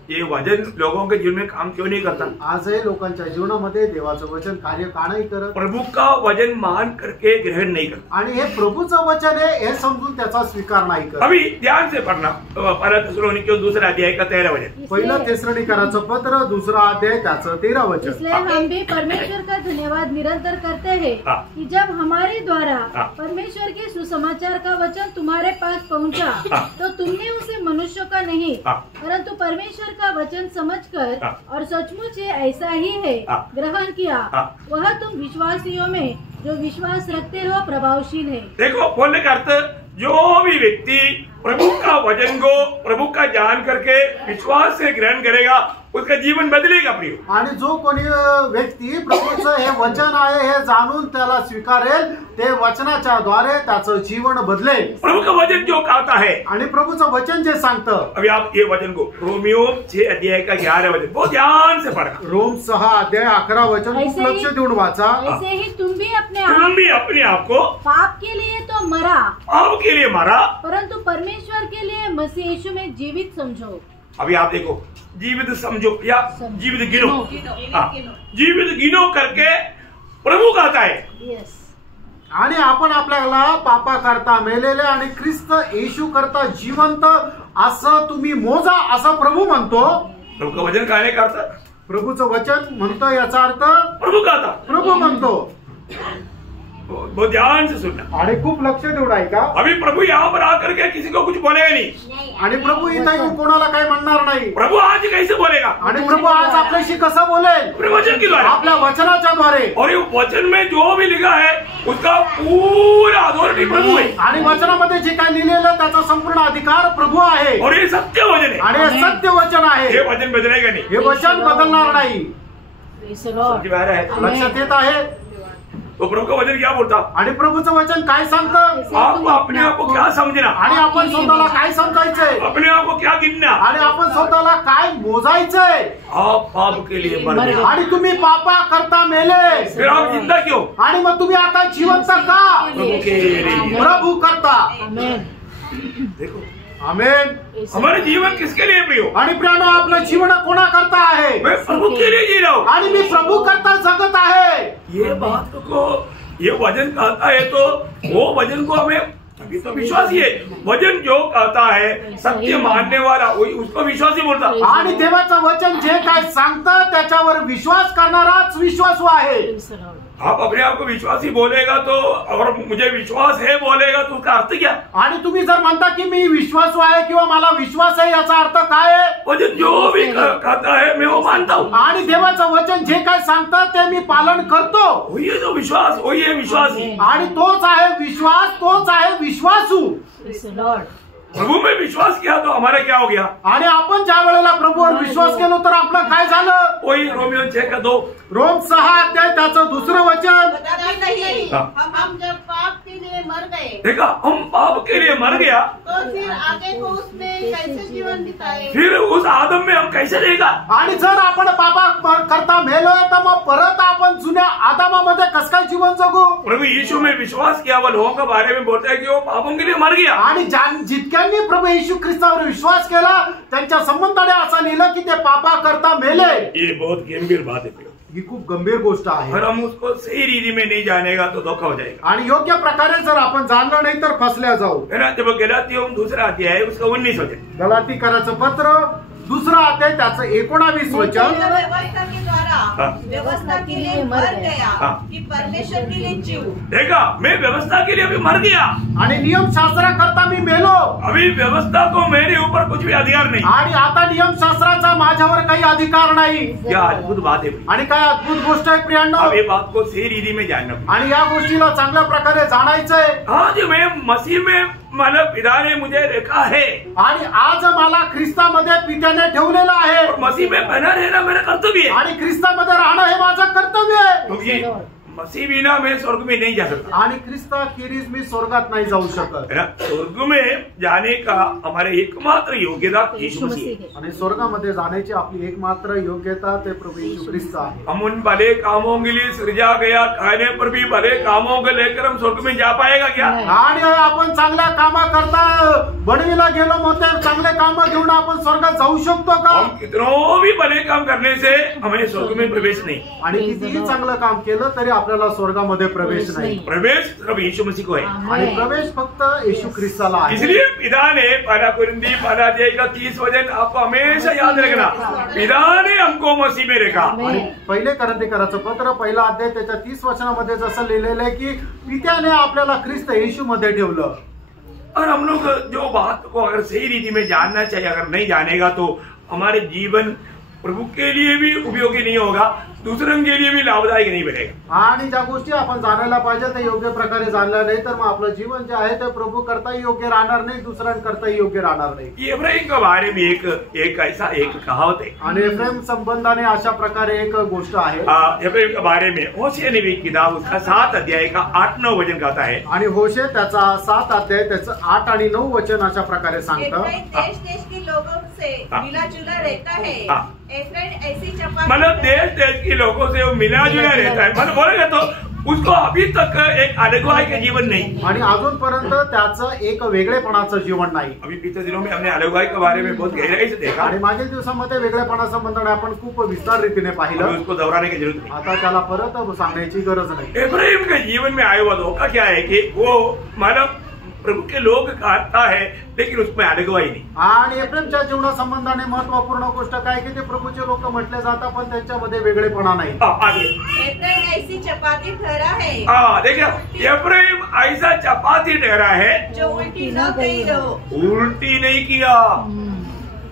ये वचन लोगों के जीवन में काम क्यों नहीं करता? आजही लोकांच्या जीवनामध्ये देवाचं वचन कार्य का नाही करत? प्रभु का वचन मान करके ग्रहण नहीं करता। आणि हे प्रभूचं वचन आहे हे समजून त्याचा स्वीकार नाही करत। अभी ध्यान से पढ़ना, पहला थिस्सलुनीकियों 2 अध्याय का 13 वचन। पहिलं थिस्सलुनीकराचं पत्र 2 अध्याय त्याचं 13 वचन। इसलिए हम भी परमेश्वर का धन्यवाद निरंतर करते हैं हाँ। कि जब हमारे द्वारा हाँ। परमेश्वर के सुसमाचार का वचन तुम्हारे पास पहुंचा, हाँ। तो तुमने उसे मनुष्यों का नहीं हाँ। परंतु परमेश्वर का वचन समझकर हाँ। और सचमुच ये ऐसा ही है हाँ। ग्रहण किया। हाँ। वह तुम विश्वासियों में जो विश्वास रखते हो प्रभावशील है। देखो, बोलने का अर्थ, जो भी व्यक्ति प्रभु का वचन को प्रभु का जान करके विश्वास से ग्रहण करेगा उसका जीवन बदलेगा। प्रियो, आणि जो कोणी व्यक्ती प्रभूचं हे वचन आहे हे जाणून त्याला स्वीकारेल ते वचनाच्या द्वारे त्याचं जीवन बदलेल। प्रभु का वचन जो कहता है, आणि प्रभूचं वचन जे सांगतं, अभी आप ये वचन को रोमियो 6 अध्याय का 11 वचन बहुत ध्यान से पढ़ना। रोम 6 अध्याय 11 वचन खूप ऐसे ही- लक्ष देऊन वाचा। ऐसे ही तुम भी अपने तुम भी अपने आप को पाप के लिए तो मरा पाप के लिए मारा, परंतु परमेश्वर के लिए मसीह यीशु में जीवित समझो। अभी आप देखो, जीवित समझो या जीवित गिनो, हाँ, गिनो। जीवित गिनो करके प्रभु कहता है। यस, आणि आपण आपल्याला पापा करता मेलेले आणि ख्रिस्त येशू करता जिवंत असं तुम्ही मोजा असं प्रभू म्हणतो। प्रभु का वचन कहने का अर्थ, प्रभूचं वचन म्हणतो याचा अर्थ प्रभु कहता। प्रभू म्हणतो। बहुत ध्यान से सुनना। आणि खूप लक्ष देऊन ऐका। अभी प्रभु यहाँ पर आकर के किसी को कुछ बोलेगा नहीं। आणि प्रभू इथं येऊन कोणाला काही म्हणणार नाही। प्रभु आज कैसे बोलेगा? आणि प्रभू आज आपल्याशी कसं बोलेल? अपने वचन के द्वारा। आपल्या वचनाच्या द्वारे। और ये वचन में जो भी लिखा है उसका पूरा अथॉरिटी प्रभु है। आणि वचनामध्ये जे काय लिहिलेलं त्याचा संपूर्ण अधिकार प्रभू आहे। और ये सत्य वचन है। आणि हे सत्य वचन आहे। ये वचन बदलेगा नहीं। हे वचन बदलणार नाही। Praise the Lord. समझ में आ रहा है? लक्षात येत आहे? तो प्रभु का वचन क्या बोलता? आणि प्रभूचं वचन काय सांगतं? आप अपने आप को क्या समझना, आणि आपण स्वतःला काय समजायचंय? अपने आप को क्या गिनना, आणि आपण स्वतःला काय मोजायचंय? आप पाप के लिए मर गए, आणि तुम्ही पापा करता मेले, फिर आप जिंदा क्यों? आणि मग तुम्ही आता जिवंत का? प्रभु के लिए। प्रभू करता। आमेन। देखो, आमेन। हमारे जीवन किसके लिए प्रियो? आणि प्रियानो आपलं जीवन कोणा करता आहे? मैं प्रभु के लिए जी रहा हूँ। आणि मी प्रभू करता जगत आहे। ये बात को, ये वचन कहता है तो वो वचन को हमें, अभी तो विश्वास ही है। वचन जो कहता है सत्य मानने वाला वही उसको विश्वासी बोलता। आणि देवाचं वचन जे काय सांगतं त्याच्यावर विश्वास करणाराच विश्वासू आहे। Praise the Lord. आप अपने आप को विश्वासी बोलेगा तो, और मुझे विश्वास है बोलेगा तो उसका अर्थ क्या? आणि तुम्ही जर म्हणता की मी विश्वासू आहे किंवा मला विश्वास आहे याचा अर्थ काय आहे? वचन जो भी कहता है मैं वो मानता हूँ। आणि देवाचं वचन जे काय सांगतं ते मी पालन करतो। वही है जो विश्वास, वही है विश्वासी। आणि तोच आहे विश्वास, तोच आहे विश्वासू। Praise the Lord. प्रभु में विश्वास किया तो हमारा क्या हो गया? आणि आपण ज्या वेळेला प्रभूवर विश्वास केलो तर आपलं काय झालं? वही रोमियो 6:2 रोम 6 अध्याय त्याचं दुसरं वचन. कदापि नहीं, हाँ। हम जब पाप के लिए मर गए देखा, हम पाप के लिए मर गया, तो फिर आगे को उसमें कैसे जीवन बिताए? फिर उस आदम में हम कैसे रहेगा? आणि जर आपण पापा करता मेलोय तर मग परत आपण जुन्या आदामामध्ये कसं काय जीवन जगू? प्रभु यीशु में विश्वास किया वो लोगों के बारे में बोलता है कि वो पापों के लिए मर गया. आणि जितक्यांनी प्रभु येशू ख्रिस्तावर विश्वास केला त्यांच्या संबंधाने असं लिहिलं की ते पापा करता मेले. ये बहुत गंभीर बात है ही खूप गंभीर गोष्ट आहे. और हम उसको सही रीति में नहीं जानेगा तो धोखा हो जाएगा. आणि योग्य प्रकारे जर आपण जाणलं नाही तर फसल्या जाऊ. है ना? जब गलातियों दूसरा अध्याय है उसका 19 वचन. गलातीकराचं पत्र दुसरा अध्याय त्याचं 19 वचन. व्यवस्था के द्वारा हाँ। व्यवस्था के लिए मर गया हाँ। कि परमेश्वर के लिए जीव. देखा, मैं व्यवस्था के लिए अभी मर गया. आणि नियमशास्त्रा करता मी मेलो. अभी व्यवस्था को मेरे ऊपर कुछ भी अधिकार नहीं. आणि आता नियमशास्त्राचा माझ्यावर काही अधिकार नाही. क्या अद्भुत बात है. आणि काय अद्भुत गोष्ट आहे प्रियांनो. अब ये बात को सही रीति में जानना. आणि या गोष्टीला चांगल्या प्रकारे जाणायचंय. हाँ जी, मैं मसीह में मतलब पिता ने मुझे रखा है आणि आज मला ख्रिस्तामध्ये पित्याने ठेवलेलं आहे. और मसीह में बना रहना मेरा कर्तव्य है. आणि ख्रिस्तामध्ये राहणं हे माझं कर्तव्य आहे. क्योंकि मसीह बिना मैं स्वर्ग में नहीं जा सकता. आणि ख्रिस्ताखेरीज मी स्वर्गात नाही जाऊ शकत. है ना? स्वर्ग में जाने का हमारे एकमात्र योग्यता यीशु मसीह है. आणि स्वर्गामध्ये जाण्याची आपली एकमात्र योग्यता ते प्रभू येशू ख्रिस्त आहे. हम उन भले कामों के लिए सृजा गया, खाने पर भी भले कामों को लेकर हम स्वर्ग में जा पाएगा क्या? आणि आपण चांगल्या कामा करता बनविला गेलो मग ते चांगले काम घेऊन आपण स्वर्गात जाऊ शकतो का? हम कितनों भी भले काम करने से हमें स्वर्ग में प्रवेश नहीं. आणि कितीही चांगलं काम केलं तरी आपल्याला स्वर्गामध्ये प्रवेश नाही. प्रवेश सिर्फ यीशु मसीह को है. आणि प्रवेश फक्त येशू ख्रिस्ताला आहे. इसलिए पिता ने पहला कुरिन्थी 30 वचन आपको हमेशा याद रखना, पिता ने हमको मसीह में रखा. आणि पहिले करंथीकराचं पत्र 1 अध्याय त्याच्या 30 वचनामध्ये जसं लिहिलेलं आहे की पित्याने आपल्याला ख्रिस्त येशू मध्ये ठेवलं. और हम लोग जो बात को अगर सही रीति में जानना चाहिए, अगर नहीं जानेगा तो हमारे जीवन प्रभु के लिए भी उपयोगी नहीं होगा, दूसरों के लिए भी लाभदायक नहीं बनेगा. आणि ज्या गोष्टी आपण जाणायला पाहिजे ते योग्य प्रकारे जाणल्या नाही तर मग आपलं जीवन जे आहे ते प्रभू करताही योग्य राहणार नाही, दुसऱ्यांकरताही योग्य राहणार नाही. इब्राहिम के बारे में एक ऐसा एक कहावत है. आणि एफ्रेम संबंधाने अशा प्रकारे एक गोष्ट आहे. इब्राहिम के बारे में होशे नबी की किताब उसका 7 अध्याय का 8-9 वचन कहता है. आणि होशे त्याचा 7 अध्याय त्याचं 8 आणि 9 वचन अशा प्रकारे सांगतं. देश देश के लोगों से मिला जुला रहता है. एफ्रेम ऐसी चपाती मतलब देश देश के लोगों से वो मिला जुला रहता है. मतलब बोलेगा तो उसको अभी तक एक अलगवाई के जीवन नहीं. आणि अजूनपर्यंत त्याचं एक वेगळेपणाचं जीवन नाही. अभी पिछले दिनों में हमने अलगवाई के बारे में बहुत गहराई से देखा. आणि मागील दिवसामध्ये वेगळेपणा संबंधाने आपण खूप विस्तार रीतीने पाहिलं. उसको दोहराने की जरूरत नहीं. आता त्याला परत सांगण्याची गरज नाही. इब्राहिम के जीवन में आया हुआ धोखा क्या है कि वो मतलब प्रभु के लोग कहता है लेकिन उसमें अलगवाई नहीं. आणि एफ्रेमच्या जीवनासंबंधाने महत्वपूर्ण गोष्ट काय की ते प्रभूचे लोक म्हटले जातात पण त्यांच्यामध्ये वेगळेपणा नाही. आगे एफ्रेम ऐसी चपाती ठहरा है. देखिए इब्राहिम ऐसा चपाती ठहरा है जो उल्टी न गई हो. उल्टी नहीं किया.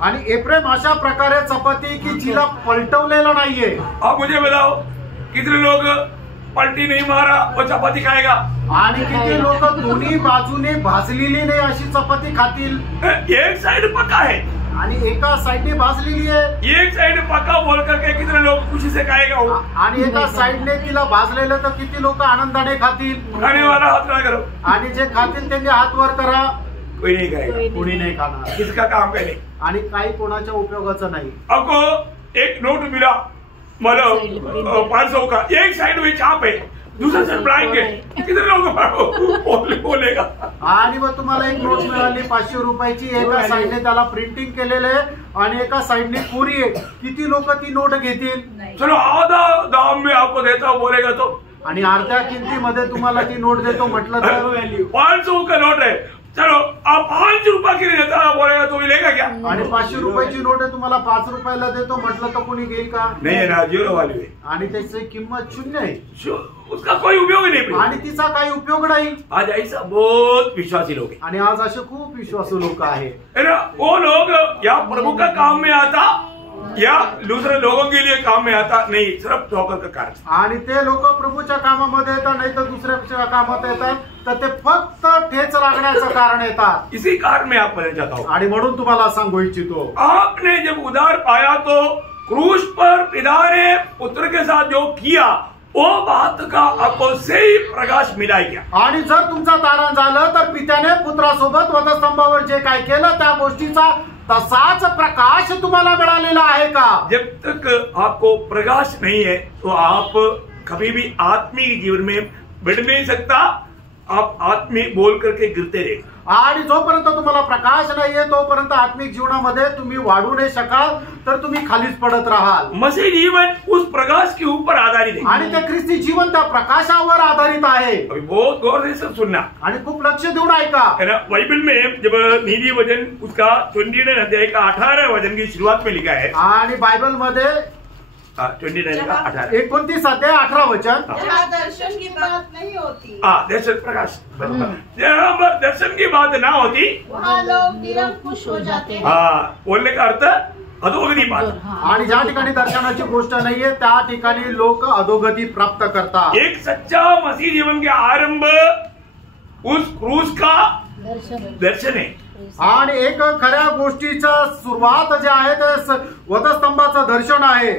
आणि एफ्रेम अशा प्रकारे चपाती की जिला पलटवलेलं नाहीये. अब मुझे बताओ कितने लोग पलटी नहीं मारा वो चपाती खाएगा? आणि किती लोक दोन्ही बाजूने भाजलेली नाही अशी चपाती खातील. एक साइड पका है आणि एका साइडने भाजलेली आहे. एक साइड पका बोल करके कितने लोग खुशी से खाएगा वो? आणि एका साइडने तिला भाजलेलं तर किती लोक आनंदाने खातील. खाने वाला हाथ ना करो. आणि जे खातील त्यांनी हात वर करा. कोई नहीं खाएगा. कोणी नाही खाणार. किसका काम पहले? आणि काही कोणाच्या उपयोगाचं नाही. आपको एक नोट मिला मतलब 500 का, एक साइड में चाप है, दूसरा साइड ब्लैंकेट, कितने लोग बोलेगा? आणि मग तुम्हाला एक नोट मिळाली 500 रुपयाची. एका साइडने त्याला प्रिंटिंग केलेलं आहे आणि एका साइडने कोरी आहे. किती लोक ती नोट घेतील? चलो आधा दाम में आपको देता हूँ बोलेगा तो. आणि अर्ध्या किमतीमध्ये तुम्हाला ती नोट देतो म्हटलं तर 500 का नोट है, चलो आप 5 रुपये के लिए देता बोलेगा तो मिलेगा क्या? आणि 500 रुपयाची नोट आहे तुम्हाला 5 रुपयाला देतो म्हटलं तर कोणी घेईल का? नहीं ना, जीरो वाली है. आणि त्याची किंमत 0 आहे. उसका कोई उपयोग ही नहीं. आणि तिचा काही उपयोग नाही. आज ऐसा बहुत विश्वासी लोग हैं. आणि आज असे खूप विश्वासू लोक आहेत. वो लोग या प्रभु का काम में आता या दूसरे लोगों के लिए काम में आता नहीं, सिर्फ ठोकर का कारण. आणि ते लोक प्रभूच्या कामामध्ये येतात नाही तर दुसऱ्याच्या कामात येतात तर ते फक्त ठेच लागण्याचं कारण येतात. इसी कारण मैं आपको बताना चाहता हूँ. आणि म्हणून तुम्हाला सांगू इच्छितो, आपने जब उद्धार पाया तो क्रूस पर पिता ने पुत्र के साथ जो किया वो बात का आपको सही प्रकाश मिला क्या? आणि जर तुमचा तारण झालं तर पित्याने पुत्रासोबत वधस्तंभावर जे काय केलं त्या गोष्टीचा तसाच प्रकाश तुम्हाला मिळालेला आहे का? जब तक आपको प्रकाश नहीं है तो आप कभी भी आत्मिक जीवन में बढ़ नहीं सकता. आप आत्मिक बोल करके गिरते रहे. आणि जोपर्यंत तुम्हाला प्रकाश नाहीये तोपर्यंत आत्मिक जीवनामध्ये तुम्ही वाढू नाही शकाल, तर तुम्ही खालीच पडत राहाल. मसीह जीवन उस प्रकाश के ऊपर आधारित है. आणि ते ख्रिस्ती जीवन त्या प्रकाशावर आधारित आहे. अभी बहुत गौर से सब सुनना आणि खूप लक्ष देऊन ऐका. है ना. बाइबल में जब नीति वचन उसका 29 अध्याय का 18 वचन की शुरुआत में लिखा है. आणि बायबल मध्ये 29 का 18 29 अध्याय 18 वचन, जहाँ दर्शन की बात नहीं होती, दर्शन प्रकाश. जहाँ पर दर्शन की बात ना होती वहाँ लोग निरंकुश हो जाते हैं. बोलने का अर्थ अधोगति बात. आणि ज्या ठिकाणी दर्शनाची गोष्ट नाहीये त्या ठिकाणी लोक अधोगती प्राप्त करतात. एक सच्चा मसीह जीवन के आरंभ उस क्रूस का दर्शन है. आणि एक खऱ्या गोष्टीचा सुरुवात जे आहे ते वधस्तंभाचं दर्शन आहे.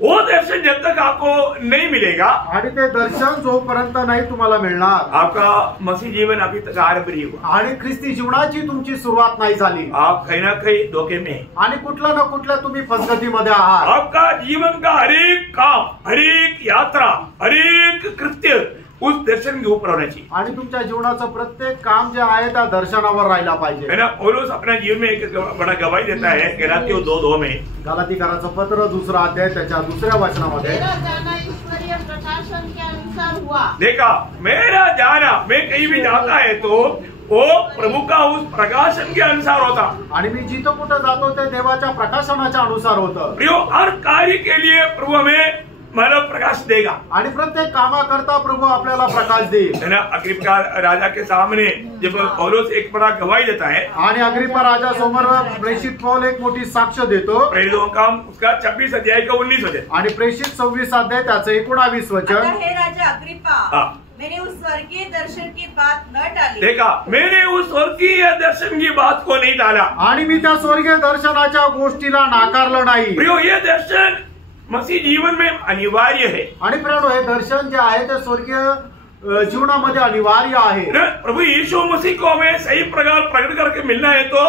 वो दर्शन जब तक आपको नहीं मिलेगा, आणि ते दर्शन जोपर्यंत नाही तुम्हाला मिळणार, आपका मसीह जीवन अभी तक आरंभ नहीं हुआ. आणि ख्रिस्ती जीवनाची तुमची सुरुवात नाही झाली, आप कहीं ना कहीं धोखे में हैं. आणि कुठल्या ना कुठल्या तुम्ही फसगतीमध्ये आहात. आपका जीवन का हर एक काम, हर एक यात्रा, हर एक कृत्य उस दर्शन के ऊपर होना चाहिए. आणि तुमच्या जीवनाचं प्रत्येक काम जे आहे त्या दर्शनावर राहिला पाहिजे. है ना. पौलुस अपना जीवन में एक बड़ा गवाही देता है गलातियों 2:2 में. गलातीकराचं पत्र 2 अध्याय त्याच्या 2 वचनामध्ये, मेरा जाना ईश्वरीय प्रकाशन के अनुसार हुआ. देखा, मेरा जाना, मैं कहीं भी जाता है तो वो प्रभु का उस प्रकाशन के अनुसार होता. आणि मी जिथं कुठं जातो ते देवाच्या प्रकाशनाच्या अनुसार होतं. प्रियो, हर कार्य के लिए प्रभु हमें मतलब प्रकाश देगा. आणि प्रत्येक कामाकरता प्रभु आपल्याला प्रकाश देईल. है ना. अग्रिप्पा राजा के सामने जब पौलुस एक बड़ा गवाही देता है, आणि अग्रिप्पा राजा समोर प्रेषित पौल एक मोठी साक्ष देतो. प्रेरितों का उसका 26 अध्याय का 19 वचन. आणि प्रेषित 26 अध्याय त्याचं 19 वचन, अतः हे राजा अग्रिप्पा, मैंने उस स्वर्गीय दर्शन की बात न टाली. देखा, मैंने उस स्वर्गीय दर्शन की बात को नहीं टाला. आणि मी त्या स्वर्गीय दर्शनाच्या गोष्टीला नाकारलं नाही. प्रियो, ये दर्शन मसीह जीवन में अनिवार्य है. आणि प्रियो, हे दर्शन जे आहे ते स्वर्गीय जीवनामध्ये अनिवार्य आहे. प्रभु यीशु मसीह को हमें सही प्रकार प्रकट करके मिलना है तो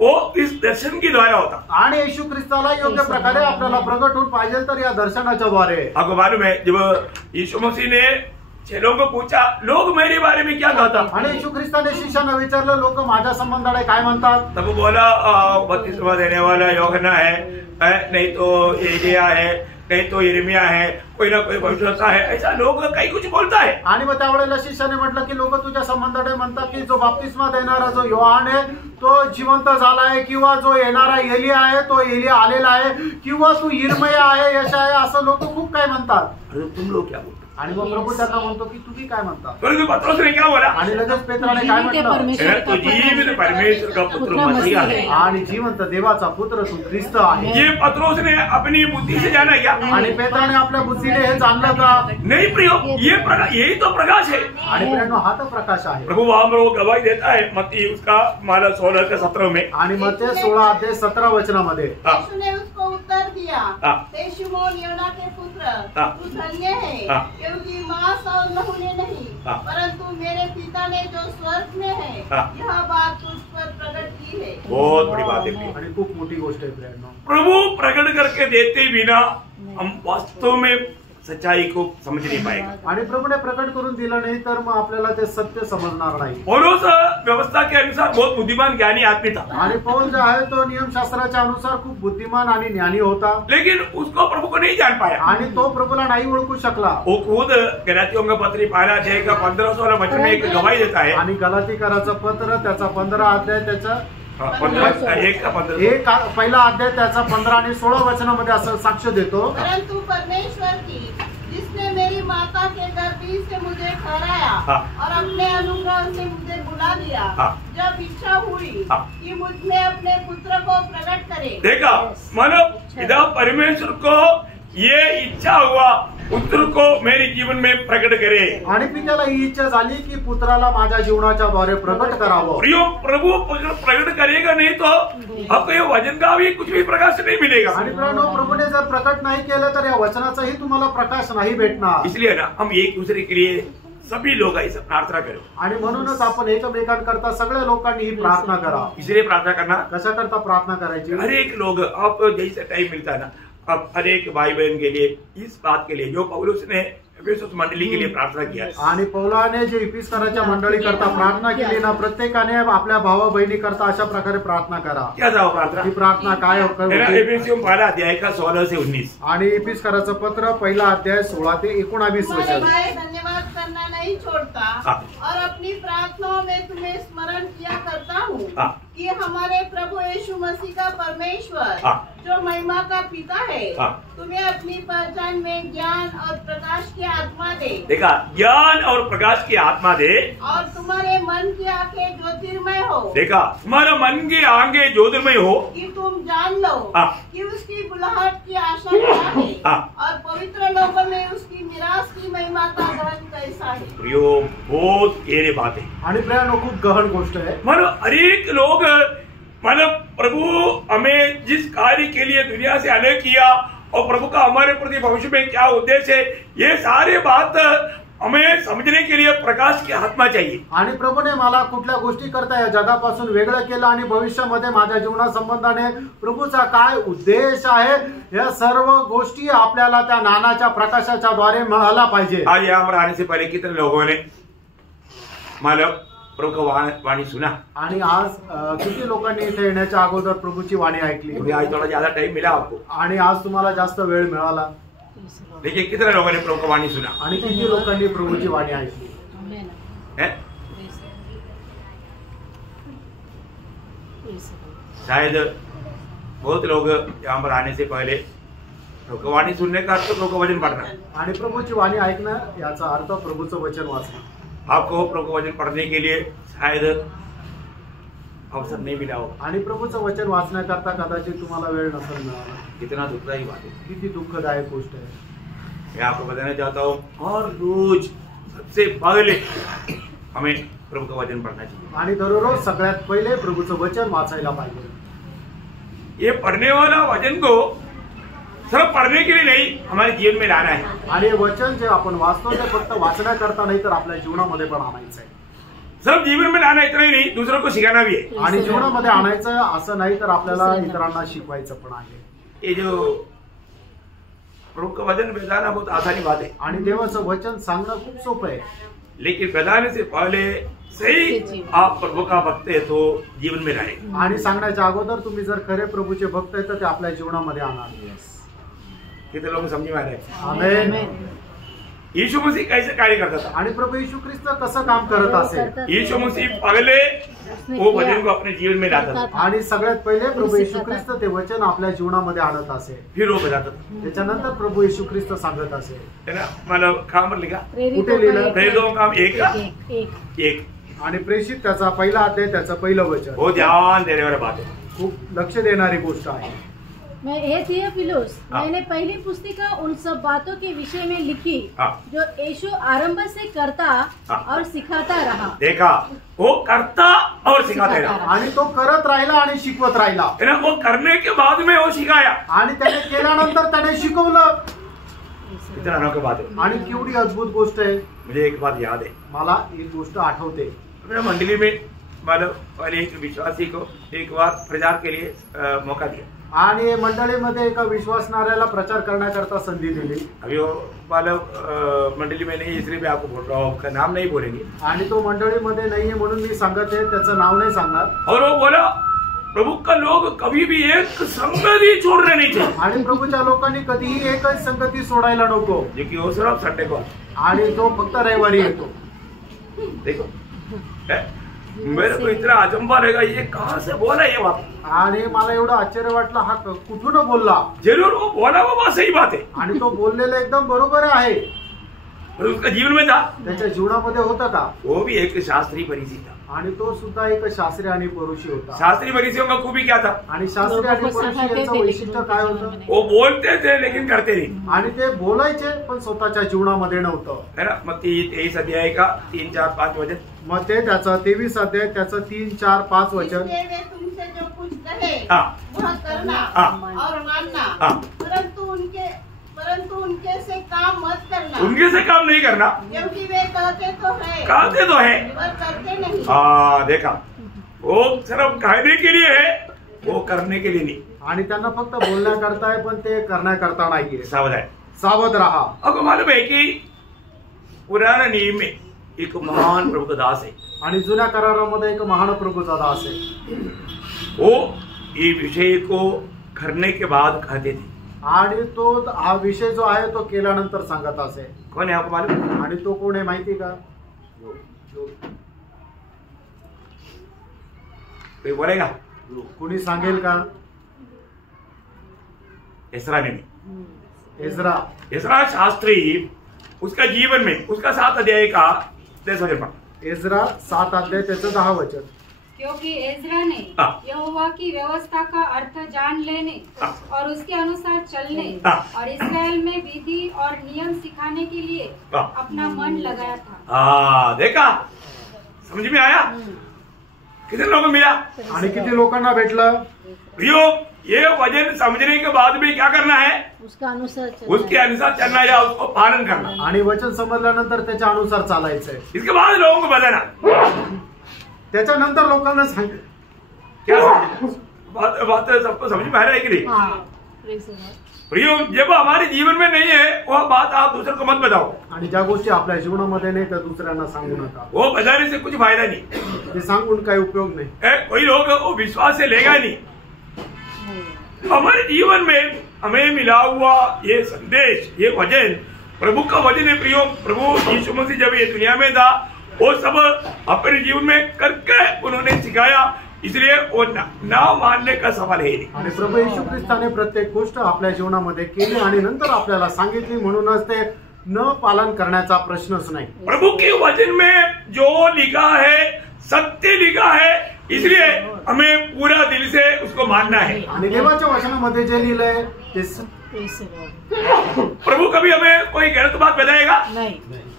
वो इस दर्शन के द्वारा होता. आणि येशू ख्रिस्ताला योग्य प्रकारे आपल्याला प्रगट होऊन पाहिजे तर या दर्शनाच्या द्वारे. आपको मालूम है जब यीशु मसीह ने चेलों को पूछा, लोग मेरे बारे में क्या कहता. आणि येशू ख्रिस्ताने शिष्यांना विचारलं, लोक माझ्या संबंधाने काय म्हणतात. तब बोला, बपतिस्मा देने वाला यूहन्ना है, नहीं तो एलिया है, नहीं तो यिर्मयाह है, कोई ना कोई भविष्यवक्ता है. ऐसा लोग काही कुछ बोलता है. आणि मग त्यावेळेला शिष्याने म्हटलं की लोक तुझ्या संबंधाने म्हणतात की जो बाप्तिस्मा देणारा जो योहान आहे तो जिवंत झालाय, किंवा जो येणारा एलिया आहे तो एलिया आलेला आहे, किंवा तू यिर्मया आहे, यशा आहे, असं लोक खूप काय म्हणतात. तुम लोग क्या बोलते. आणि मग प्रभू त्यांना म्हणतो की तुम्ही काय म्हणता. परंतु पत्रोस ने क्या बोला. आणि लगेच पेत्राने काय म्हटलं, तो जीवित परमेश्वर का पुत्र मसीह है. आणि जिवंत देवाचा पुत्र तू ख्रिस्त आहे. ये पत्रोस ने अपनी बुद्धि से जाना क्या. आणि पेत्राने आपल्या बुद्धीने हे जाणलं का. नहीं प्रियो, ये प्रकाश, यही तो प्रकाश है. आणि प्रियांनो, हा तर प्रकाश आहे. प्रभु वहां पर वो गवाही देता है मत्ती उसका 16 में. आणि मग ते 16 अध्याय 17 वचनामध्ये, यीशु ने उसको उत्तर दिया, हाँ। हे शिमोन योना के पुत्र, हाँ। तू धन्य है, हाँ। क्योंकि मांस और लहू ने नहीं, हाँ। परंतु मेरे पिता ने जो स्वर्ग में है, हाँ। यह बात तुझ पर प्रकट की है. बहुत बड़ी बात है. आणि खूप मोठी गोष्ट आहे प्रियांनो. प्रभु प्रकट करके देते बिना हम वास्तव में सच्चाई को समझ नहीं पाएगा. आणि प्रभूने प्रकट करून दिलं नाही तर मग आपल्याला ते सत्य समजणार नाही. पौलुस व्यवस्था के अनुसार बहुत बुद्धिमान ज्ञानी आदमी था. आणि पौल जो आहे तो नियमशास्त्राच्या अनुसार खूप बुद्धिमान आणि ज्ञानी होता. लेकिन उसको प्रभु को नहीं जान पाया. आणि तो प्रभूला नाही ओळखू शकला. वो खुद गलातियों का पत्र 12 अध्याय का 15 वचन में एक गवाही देता है. आणि गलातीकराचं पत्र त्याचा 15 अध्याय त्याचा 15 एक पहिला अध्याय त्याचा 15 आणि 16 वचनामध्ये असं साक्ष देतो. परंतु परमेश्वर की, जिसने मेरी माता के गर्भ से मुझे ठहराया और अपने अनुग्रह से मुझे बुला लिया, जब इच्छा हुई कि मुझ में अपने पुत्र को प्रकट करे. देखा, मानो पिता परमेश्वर को ये इच्छा हुआ पुत्र को मेरे जीवन में प्रकट करे। आणि पित्याला ही इच्छा झाली की पुत्राला माझ्या जीवनाच्या द्वारे प्रकट करावं। प्रियो प्रभु प्रकट करेगा नहीं तो आपको ये वचन का भी कुछ भी प्रकाश नहीं मिलेगा। आणि प्रभूने जर प्रकट नाही केलं तर या वचनाचाही तुम्हाला प्रकाश नाही भेटणार। इसलिए ना हम एक दूसरे के लिए सभी लोग ऐसा प्रार्थना करो। आणि म्हणूनच आपण एकमेकांकरता सगळ्या लोकांनी ही प्रार्थना करा। इसलिए प्रार्थना करना कशा करता प्रार्थना करायची? हर एक लोग आप जैसे टाइम मिलता है ना, अब हर एक भाई बहन के लिए इस बात के लिए जो पौलुस ने एफेसस मंडली के लिए प्रार्थना किया आणि पौलाने जे इफिसकराच्या मंडळी करता प्रार्थना केली ना, प्रत्येकाने आपल्या भावा बहिणी करता अशा प्रकारे प्रार्थना करा। क्या था वो प्रार्थना? ही प्रार्थना काय एफेसियों पहला अध्याय का 16 से 19 आणि इफिसकराचं पत्र पहिला अध्याय 16 ते 19 तुम्हारे वचन। भाई धन्यवाद करना नहीं छोड़ता और अपनी प्रार्थनाओं में तुम्हें स्मरण किया करता हूँ कि हमारे प्रभु यीशु मसीह का परमेश्वर जो महिमा का पिता है तुम्हें अपनी पहचान में ज्ञान और प्रकाश की आत्मा दे। देखा, ज्ञान और प्रकाश की आत्मा दे और तुम्हारे मन की आंखें ज्योतिर्मय हो। देखा, तुम्हारा मन की आंखें ज्योतिर्मय हो कि तुम जान लो कि उसकी बुलाहट की आशा क्या है और पवित्र लोगों में उसकी निराश की महिमा का गहन कैसा है। प्रियो, बहुत गहरी बात है आणि प्रियानो खूप गहन गोष्ट आहे। मानो अनेक लोग मानो प्रभु हमें जिस कार्य के लिए दुनिया से अलग किया और प्रभु का हमारे प्रति भविष्य में क्या उद्देश्य है, ये सारे बात हमें समझने के लिए प्रकाश की आत्मा चाहिए। आणि प्रभूने मला कुठल्या गोष्टी करता या जगापासून वेगळं केलं आणि भविष्यामध्ये माझ्या जीवनासंबंधाने प्रभूचा काय उद्देश आहे, या सर्व गोष्टी आपल्याला त्या ज्ञानाच्या प्रकाशाच्या द्वारे मिळायला पाहिजे। आज यहाँ पर आने से पहले कितने लोगों ने मालूम प्रभु का वाणी सुना? आणि आज किती लोकांनी इथे येण्याच्या अगोदर प्रभूची वाणी ऐकली? आज थोड़ा ज्यादा टाइम मिला आपको आणि आज तुम्हाला जास्त वेळ मिळाला। देखिए, कितने लोगों ने प्रभु का वाणी सुना आणि किती लोकांनी प्रभूची वाणी ऐकली है? शायद बहुत लोग यहाँ पर आने से पहले प्रभु का वाणी सुनने का अर्थ प्रभु का वचन पढ़ना, आणि प्रभूची वाणी ऐकणं याचा अर्थ प्रभूचं वचन वाचणं। आपको प्रभु वचन पढ़ने के लिए शायद अवसर नहीं मिला हो, आणि प्रभूचं वचन वाचण्याकरता कदाचित तुम्हाला वेळ नसेल मिळाला। कितना दुखदायी बात है। किती दुःखदायक गोष्ट आहे। मैं आपको बताना चाहता हूँ, और रोज सबसे पहले हमें प्रभु का वचन पढ़ना चाहिए आणि दररोज सगळ्यात पहिले प्रभूचं वचन वाचायला पाहिजे। ये पढ़ने वाला वचन को सिर्फ पढ़ने के लिए नहीं, हमारे जीवन में लाना है। आणि हे वचन जे आपण वाचतो ते फक्त वाचण्याकरता नाही तर आपल्या जीवनामध्ये पण आणायचं आहे। सिर्फ जीवन में लाना इतना ही नहीं, दूसरों को सिखाना भी है। आणि जीवनामध्ये आणायचं असं नाही तर आपल्याला इतरांना शिकवायचं पण आहे। ये जो प्रभु का वचन बताना बहुत आसानी बात है, आणि देवाचं वचन सांगणं खूप सोपं आहे, लेकिन बताने से पहले सही आप प्रभु का भक्त है तो जीवन में लाए। आणि सांगण्याच्या अगोदर तुम्ही जर खरे प्रभूचे भक्त आहे तर ते आपल्या जीवनामध्ये आणा। कितने लोग समझ में आ रहे हैं? आमेन। यीशु मसीह कैसे कार्य करता था? आणि प्रभू येशू ख्रिस्त कसं काम करत असेल? यीशु मसीह पहले वो वचन को अपने जीवन में लाता था, आणि सगळ्यात पहिले प्रभू येशू ख्रिस्त ते वचन आपल्या जीवनामध्ये आणत असेल। फिर वो बताता था। त्याच्यानंतर प्रभू येशू ख्रिस्त सांगत असेल, है ना? मतलब कहाँ पर लिखा? कुठे लिहिलं? प्रेरितों का काम 1 का 1। आणि प्रेषित त्याचा पहिला अध्याय त्याचं पहिलं वचन। वो ध्यान देने वाली बात है, खूप लक्ष देणारी गोष्ट आहे। मैं हे थियोफिलुस, मैंने पहली पुस्तिका उन सब बातों के विषय में लिखी जो यीशु आरंभ से करता और सिखाता रहा। देखा, वो करता और सिखाता रहा, आणि तो करत राहिला आणि शिकवत राहिला। है ना? वो करने के बाद में वो सिखाया, आणि त्याने केल्यानंतर त्याने शिकवलं। इतना अनोखी बात है। आणि केवढी अद्भुत गोष्ट आहे। मुझे एक बात याद है, मला एक गोष्ट आठवते। अपने मंडली में मतलब एक विश्वासी को एक बार प्रचार के लिए मौका दिया, आणि मंडळीमध्ये एका विश्वासणाऱ्याला प्रचार करण्याकरता संधी दिली। अभी वो मतलब मंडली में नहीं, इसलिए मैं आपको बोल रहा हूँ, उसका नाम नहीं बोलेंगे। आणि तो मंडळीमध्ये नाहीये म्हणून मी सांगत आहे, त्याचं नाव नाही सांगणार। और वो बोला, प्रभु का लोग कभी भी एक संगति छोड़ने नहीं चाहिए। आणि प्रभूच्या लोकांनी कधीही एकच संगती सोडायला नको, जो कि वो सिर्फ संडे को। आणि तो फक्त रविवारी येतो। देखो, मेरे को इतना अचंबा रहेगा, ये कहाँ से बोला ये बात? आणि मला एवढं आश्चर्य वाटलं, हा कुठून बोलला? जरूर वो बोला, वो बात सही बात है। आणि तो बोललेलं एकदम बरोबर आहे। पर उसका जीवन में था, त्याच्या जीवनामध्ये होतं का? वो भी एक शास्त्री फरीसी था। आणि तो सुद्धा एक शास्त्री आणि परुषी होता। शास्त्री फरीसियों का खूबी क्या था? आणि शास्त्री आणि परुषी यांचं वैशिष्ट्य काय होतं? वो बोलते थे लेकिन करते नहीं, आणि ते बोलायचे पण स्वतःच्या जीवनामध्ये नव्हतं, है ना। मत्ती 23 अध्याय का 3, 4, 5 वचन। मग ते त्याचं 23 अध्याय त्याचं 3, 4, 5 वचन। इसलिए वे तुमसे जो कुछ कहे हाँ। वह करना हाँ। और मानना, हाँ। परंतु उनके से काम मत करना, उनके से काम नहीं करना, क्योंकि वे कहते तो है कहते तो है, पर करते नहीं। देखा, वो सिर्फ कहने के लिए है, वो करने के लिए नहीं। आणि त्यांना फक्त बोलण्याकरता आहे पण ते करण्याकरता नाहीये। सावध है। सावध रहा। आपको मालूम है कि पुराना नियम में एक महान प्रभु का दास है, आणि जुन्या करारामध्ये एक महान प्रभूचा दास आहे। वो ये विषय को करने के बाद कहते थे, आणि तो हा विषय जो आहे तो केल्यानंतर सांगत असे। कौन है आपको मालूम? आणि तो कोण आहे माहिती का? कोई बोलेगा? कुणी सांगेल का? एसरा ने। एजरा शास्त्री उसका जीवन में उसका 7 अध्याय का 10 वचन पढ़ा। एजरा 7 अध्याय त्याचं 10 वचन। क्योंकि एजरा ने यहोवा की व्यवस्था का अर्थ जान लेने और उसके अनुसार चलने और इस्राएल में विधि और नियम सिखाने के लिए अपना मन लगाया था। देखा, समझ में आया? कितने लोगों को मिला आणि किती लोकांना भेटलं? प्रियो, ये वचन समझने के बाद भी क्या करना है? उसके अनुसार चलना या उसको पालन करना। आणि वचन समजल्यानंतर त्याच्या अनुसार चालायचंय। इसके बाद लोगों को बताना, त्याच्यानंतर लोकांना सांग। क्या बात सबको समझ में आ रहा है कि नहीं? प्रियो, जब हमारे जीवन में नहीं है वह बात आप दूसरे को मत बताओ। आणि ज्या गोष्टी आपल्या जीवनामध्ये नाही त्या दुसऱ्यांना सांगू नका। वो बताने से कुछ फायदा नहीं, ते सांगून काही उपयोग नाही। कोई लोग वो विश्वास से लेगा नहीं। हमारे जीवन में हमें मिला हुआ ये संदेश, ये वचन प्रभु का वचन है। प्रियो, प्रभु यीशु मसीह जब ये दुनिया में था वो सब अपने जीवन में करके उन्होंने सिखाया, इसलिए वो ना मानने का सवाल है नहीं। आणि प्रभू येशू ख्रिस्ताने प्रत्येक गोष्ट आपल्या जीवनामध्ये केली आणि नंतर आपल्याला सांगितली, म्हणूनच ते न पालन करण्याचा प्रश्नच नाही। प्रभू के वचन में जो लिखा है सत्य लिखा है, इसलिए हमें पूरा दिल से उसको मानना है। आणि देवाच्या वचनामध्ये जे लिहिलंय ते प्रभु कभी हमें कोई गलत बात बताएगा नहीं,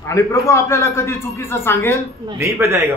आणि प्रभू आपल्याला कधी चुकीचं सांगेल नहीं बताएगा।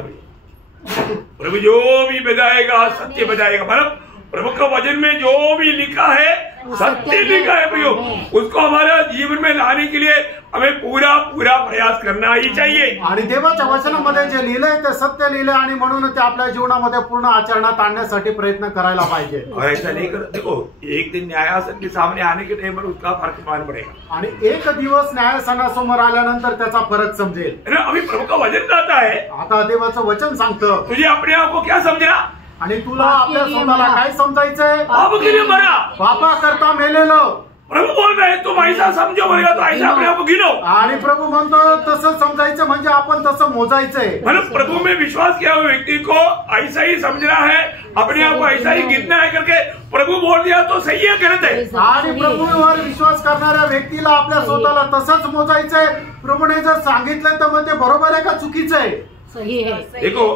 प्रभु जो भी बताएगा सत्य बताएगा। मतलब प्रभु का वचन में जो भी लिखा है सत्य लिखा है प्रियो, उसको हमारा जीवन में लाने के लिए हमें पूरा प्रयास करना ही चाहिए। आणि देवाच्या वचनामध्ये जे लिहिलंय ते सत्य लिहिलंय आणि म्हणून ते आपल्या जीवनामध्ये पूर्ण आचरणात आणण्यासाठी प्रयत्न करायला पाहिजे। और ऐसा नहीं कर, देखो एक दिन न्यायासन के सामने आने के टाइम पर उसका फर्क मान पड़ेगा। आणि एक दिवस न्यायासनासमोर आल्यानंतर त्याचा फरक समजेल। अभी प्रभु का वचन कहता है, आता देवाचं वचन सांगतं तुझे अपने आप को क्या समझना, आणि तुला आपल्या स्वतःला काय समजायचंय? बाप के लिए मरा, बापा करता मेलेलं। प्रभु बोल रहे तुम ऐसा समझो बोलेगा तो ऐसा अपने आप को गिनो। आणि प्रभु म्हणतो तसं समजायचं म्हणजे आपण तसं मोजायचंय। मतलब प्रभु में विश्वास किया हुए व्यक्ति को ऐसा ही समझना है, अपने आप को ऐसा ही गिनना है करके प्रभु बोल दिया तो सही है, गलत है? आणि प्रभूवर विश्वास करणाऱ्या व्यक्तीला आपल्या स्वतःला तसंच मोजायचंय। प्रभूने जर सांगितलं तर मग ते बरोबर आहे का चुकीचं आहे? सही है। देखो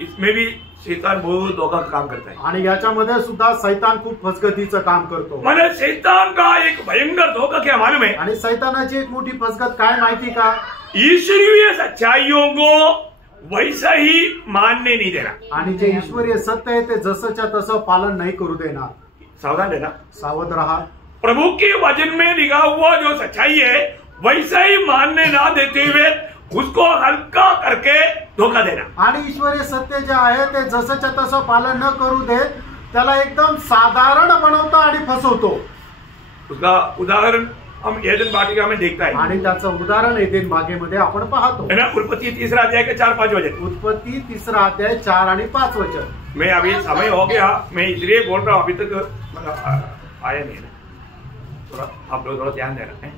इसमें भी शैतान बहुत धोखा का काम करता है। आणि याच्यामध्ये सुद्धा सैतान खूप फसगतीचं काम करतो। मतलब शैतान का एक भयंकर धोखा क्या मालूम है? आणि सैतानाची एक मोठी फसगत काय माहिती का? ईश्वरीय सच्चाइयों को वैसा ही मानने नहीं देना। आणि जे ईश्वरीय सत्य आहे ते जसंच्या तसं पालन नाही करू देणार। सावधान रहना, सावध रहा। प्रभु के वचन में लिखा हुआ जो सच्चाई है वैसा ही मानने ना देते हुए उसको हल्का करके धोखा देना। आणि ईश्वरीय सत्य जे आहे ते जसंच्या तसं पालन न करू देत त्याला एकदम साधारण बनवतो आणि फसवतो। उसका उदाहरण हम एदन वाटिका में देखता है। आणि त्याचं उदाहरण एदेन बागेमध्ये आपण पाहतो। है ना, उत्पत्ति 3 अध्याय के 4-5 वचन। उत्पत्ति 3 अध्याय 4 आणि 5 वचन। मैं अभी समय हो गया, मैं इसलिए बोल रहा हूँ, अभी तक आया नहीं है, थोड़ा आप लोग थोड़ा ध्यान देना है।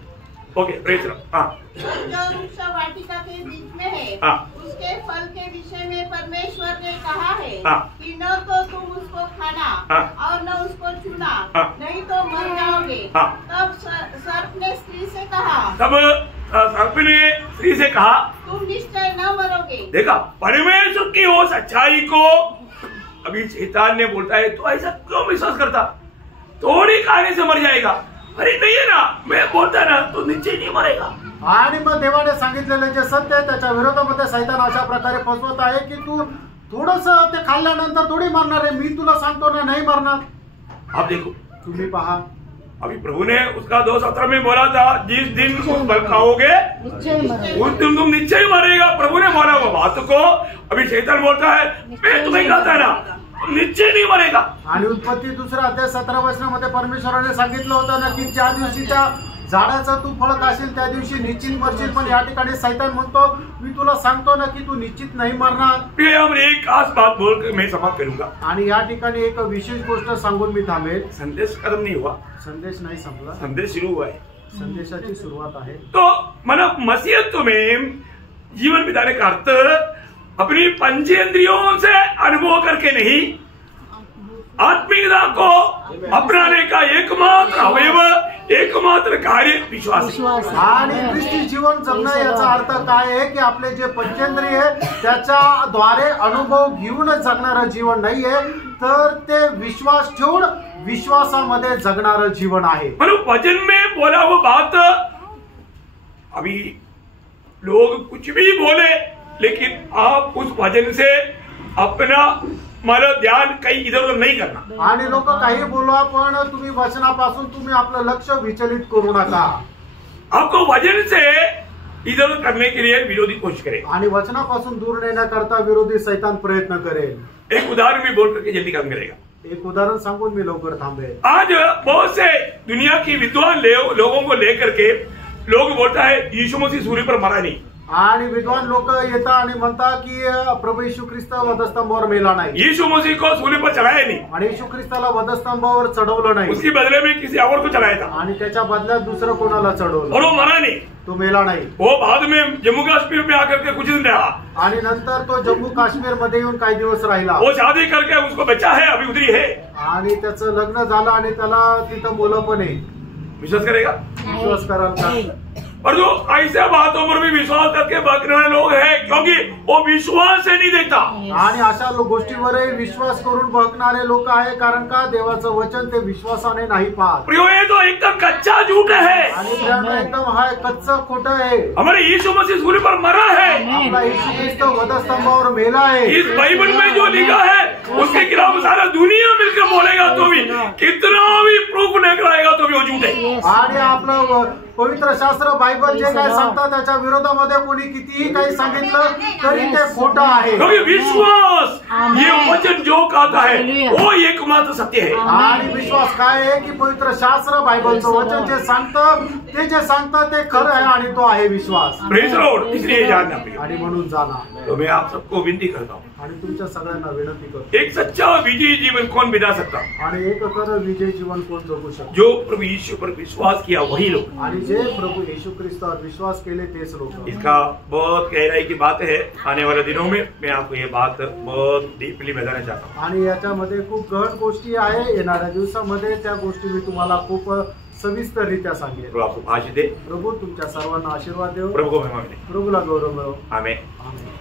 Okay, praise low. हाँ, जो वृक्ष वाटिका के बीच में है हाँ। उसके फल के विषय में परमेश्वर ने कहा है हाँ। कि न तो तुम उसको खाना हाँ। और न उसको छूना, हाँ। नहीं तो मर जाओगे। हाँ। तब सर्प ने स्त्री से कहा, तब सर्प ने स्त्री से कहा, तुम निश्चय न मरोगे। देखा परमेश्वर की वो सच्चाई को अभी शैतान ने बोलता है तो ऐसा क्यों विश्वास करता, थोड़ी खाने से मर जाएगा। अरे नाही आहे ना, मैं बोलता ना तो निश्चय नहीं मरेगा। आणि मग देवाने सांगितलेले जे सत्य आहे त्याच्या विरोधामध्ये सैतान अशा प्रकारे फसवत आहे की तू थोडस ते खाल्ल्यानंतर थोडी मरणार आहे, मी तुला सांगतो ना नाही मरणार। आप देखो, तुम्ही पहा, अभी प्रभु ने उसका 2:17 में बोला था, जिस दिन तुम फल खाओगे उस दिन तुम निश्चय मरेगा। प्रभु ने बोला वो बात को, अभी शैतान बोलता है मैं तुम्हें कहता है ना निश्चय नहीं मरेगा। आणि उत्पत्ती 2 अध्याय 17 वचनामध्ये परमेश्वराने सांगितलं होतं ना की ज्या दिवशी त्या झाडाचं तू फळ खाशील त्या दिवशी निश्चित मरशील, पण या ठिकाणी सैतान म्हणतो मी तुला सांगतो ना की तू निश्चित नाही मरणार। एक खास बात बोलकर मैं समाप्त करूंगा। आणि या ठिकाणी एक विशेष गोष्ट सांगून मी थांबेल। संदेश खत्म नहीं हुआ, संदेश नाही संपला, संदेश शुरू हुआ है। संदेशाची सुरुवात आहे। तो मतलब मसीहत में जीवन बिताने का अर्थ अपनी पंचेंद्रियों से अनुभव करके नहीं, आत्मीयता को अपनाने का एकमात्र अवयव, एकमात्र कार्य विश्वास। आणि ख्रिस्ती जीवन जगणं याचा अर्थ काय आहे की आपले जे पंचेंद्रिय आहे त्याच्याद्वारे अनुभव घेऊन जगणारं जीवन नाहीये, तर ते विश्वास ठेवून विश्वासामध्ये जगणारं जीवन आहे। मतलब वचन में बोला वो बात, अभी लोग कुछ भी बोले लेकिन आप उस वचन से अपना मतलब ध्यान कहीं इधर उधर नहीं करना। आणि लोक काही बोलवा पण तुम्ही वचनापासून तुम्ही आपलं लक्ष विचलित करू नका। आपको वचन से इधर उधर करने के लिए विरोधी कोशिश करे, आणि वचनापासून दूर नेण्याकरता विरोधी शैतान प्रयत्न करेल। एक उदाहरण भी बोल करके जल्दी काम करेगा। एक उदाहरण सांगून मी लवकर थांबेल। आज बहुत से दुनिया की विद्वान लोगों को लेकर के लोग बोलता है यीशु मसीह सूर्य पर मरा नहीं, आणि विद्वान लोक येतात आणि म्हणतात की प्रभू येशू ख्रिस्त वधस्तंभावर मेला नाही, यीशु मसीह को सूर्य पर चढ़ाया नहीं, आणि येशू ख्रिस्ताला वधस्तंभावर चढवलं नाही, उसके बदले में किसी और को चढ़ाया था आणि त्याच्या बदल्यात दुसरं कोणाला चढवलं और वो मरा नहीं। तो मेला नाही। वो बाद में जम्मू कश्मीर में आकर के कुछ दिन रहा, आणि नंतर तो जम्मू काश्मीर मध्ये येऊन काही दिवस राहिला, वो शादी करके उसको बच्चा है, अभी उधरी है, आणि त्याचं लग्न झालं आणि त्याला तिथं मुलं पण आहे। विश्वास करेगा? विश्वास कराल का? और जो ऐसे बातों पर भी विश्वास करके बकने वाले लोग हैं, क्योंकि वो विश्वास से नहीं देता। आणि अशा गोष्टीवरही विश्वास करून बघणारे लोक आहे, कारण का देवाचं वचन ते विश्वासाने नाही पाहत। प्रियो, ये तो एकदम कच्चा झूठ है, आणि एकदम हा कच्चं खोटं आहे। हमारे यीशु मसीह सूर्य पर मरा है, आपला येशू ख्रिस्त वधस्तंभावर मेला आहे। इस बाइबल में जो लिखा है उसके खिलाफ सारा दुनिया मिलकर बोलेगा तो भी, कितना भी प्रूफ नहीं कराएगा तो भी वो झूठ है। आणि आपलं पवित्र शास्त्र बायबल जे काय सांगतात त्याच्या विरोधामध्ये कोणी कितीही काही सांगितलं तरी ते खोटं आहे। क्योंकि विश्वास ये वचन जो कहता है वो एकमात्र सत्य है। आणि विश्वास काय आहे की पवित्र शास्त्र बायबलचं वचन जे सांगतं ते खरं आहे आणि तो आहे विश्वास। Praise Lord. इसलिए जानना प्रिय, आणि म्हणून जाना। तो मैं आप सबको विनती करता हूँ, आणि तुमच्या सगळ्यांना विनंती करतो, एक सच्चा विजयी जीवन कौन बिता सकता? आणि एक खरं विजय जीवन कोण जगू शकतो? जो प्रभु यीशु पर विश्वास किया वही लोग। आणि जे प्रभू येशू ख्रिस्तावर विश्वास केले तेच लोक। इसका बहुत गहराई की बात है, आने वाले दिनों में मैं आपको ये बात बहुत डीपली बताना चाहता हूँ। आणि याच्यामध्ये खूप गहन गोष्टी आहे, येणाऱ्या दिवसामध्ये त्या गोष्टी मी तुम्हाला खूप सविस्तररित्या सांगेन। प्रभु आपको आशीष दे, प्रभू तुमच्या सर्वांना आशीर्वाद देव, प्रभु को महिमा मिले। प्रभूला गौरव मिळो। आमेन। आमेन।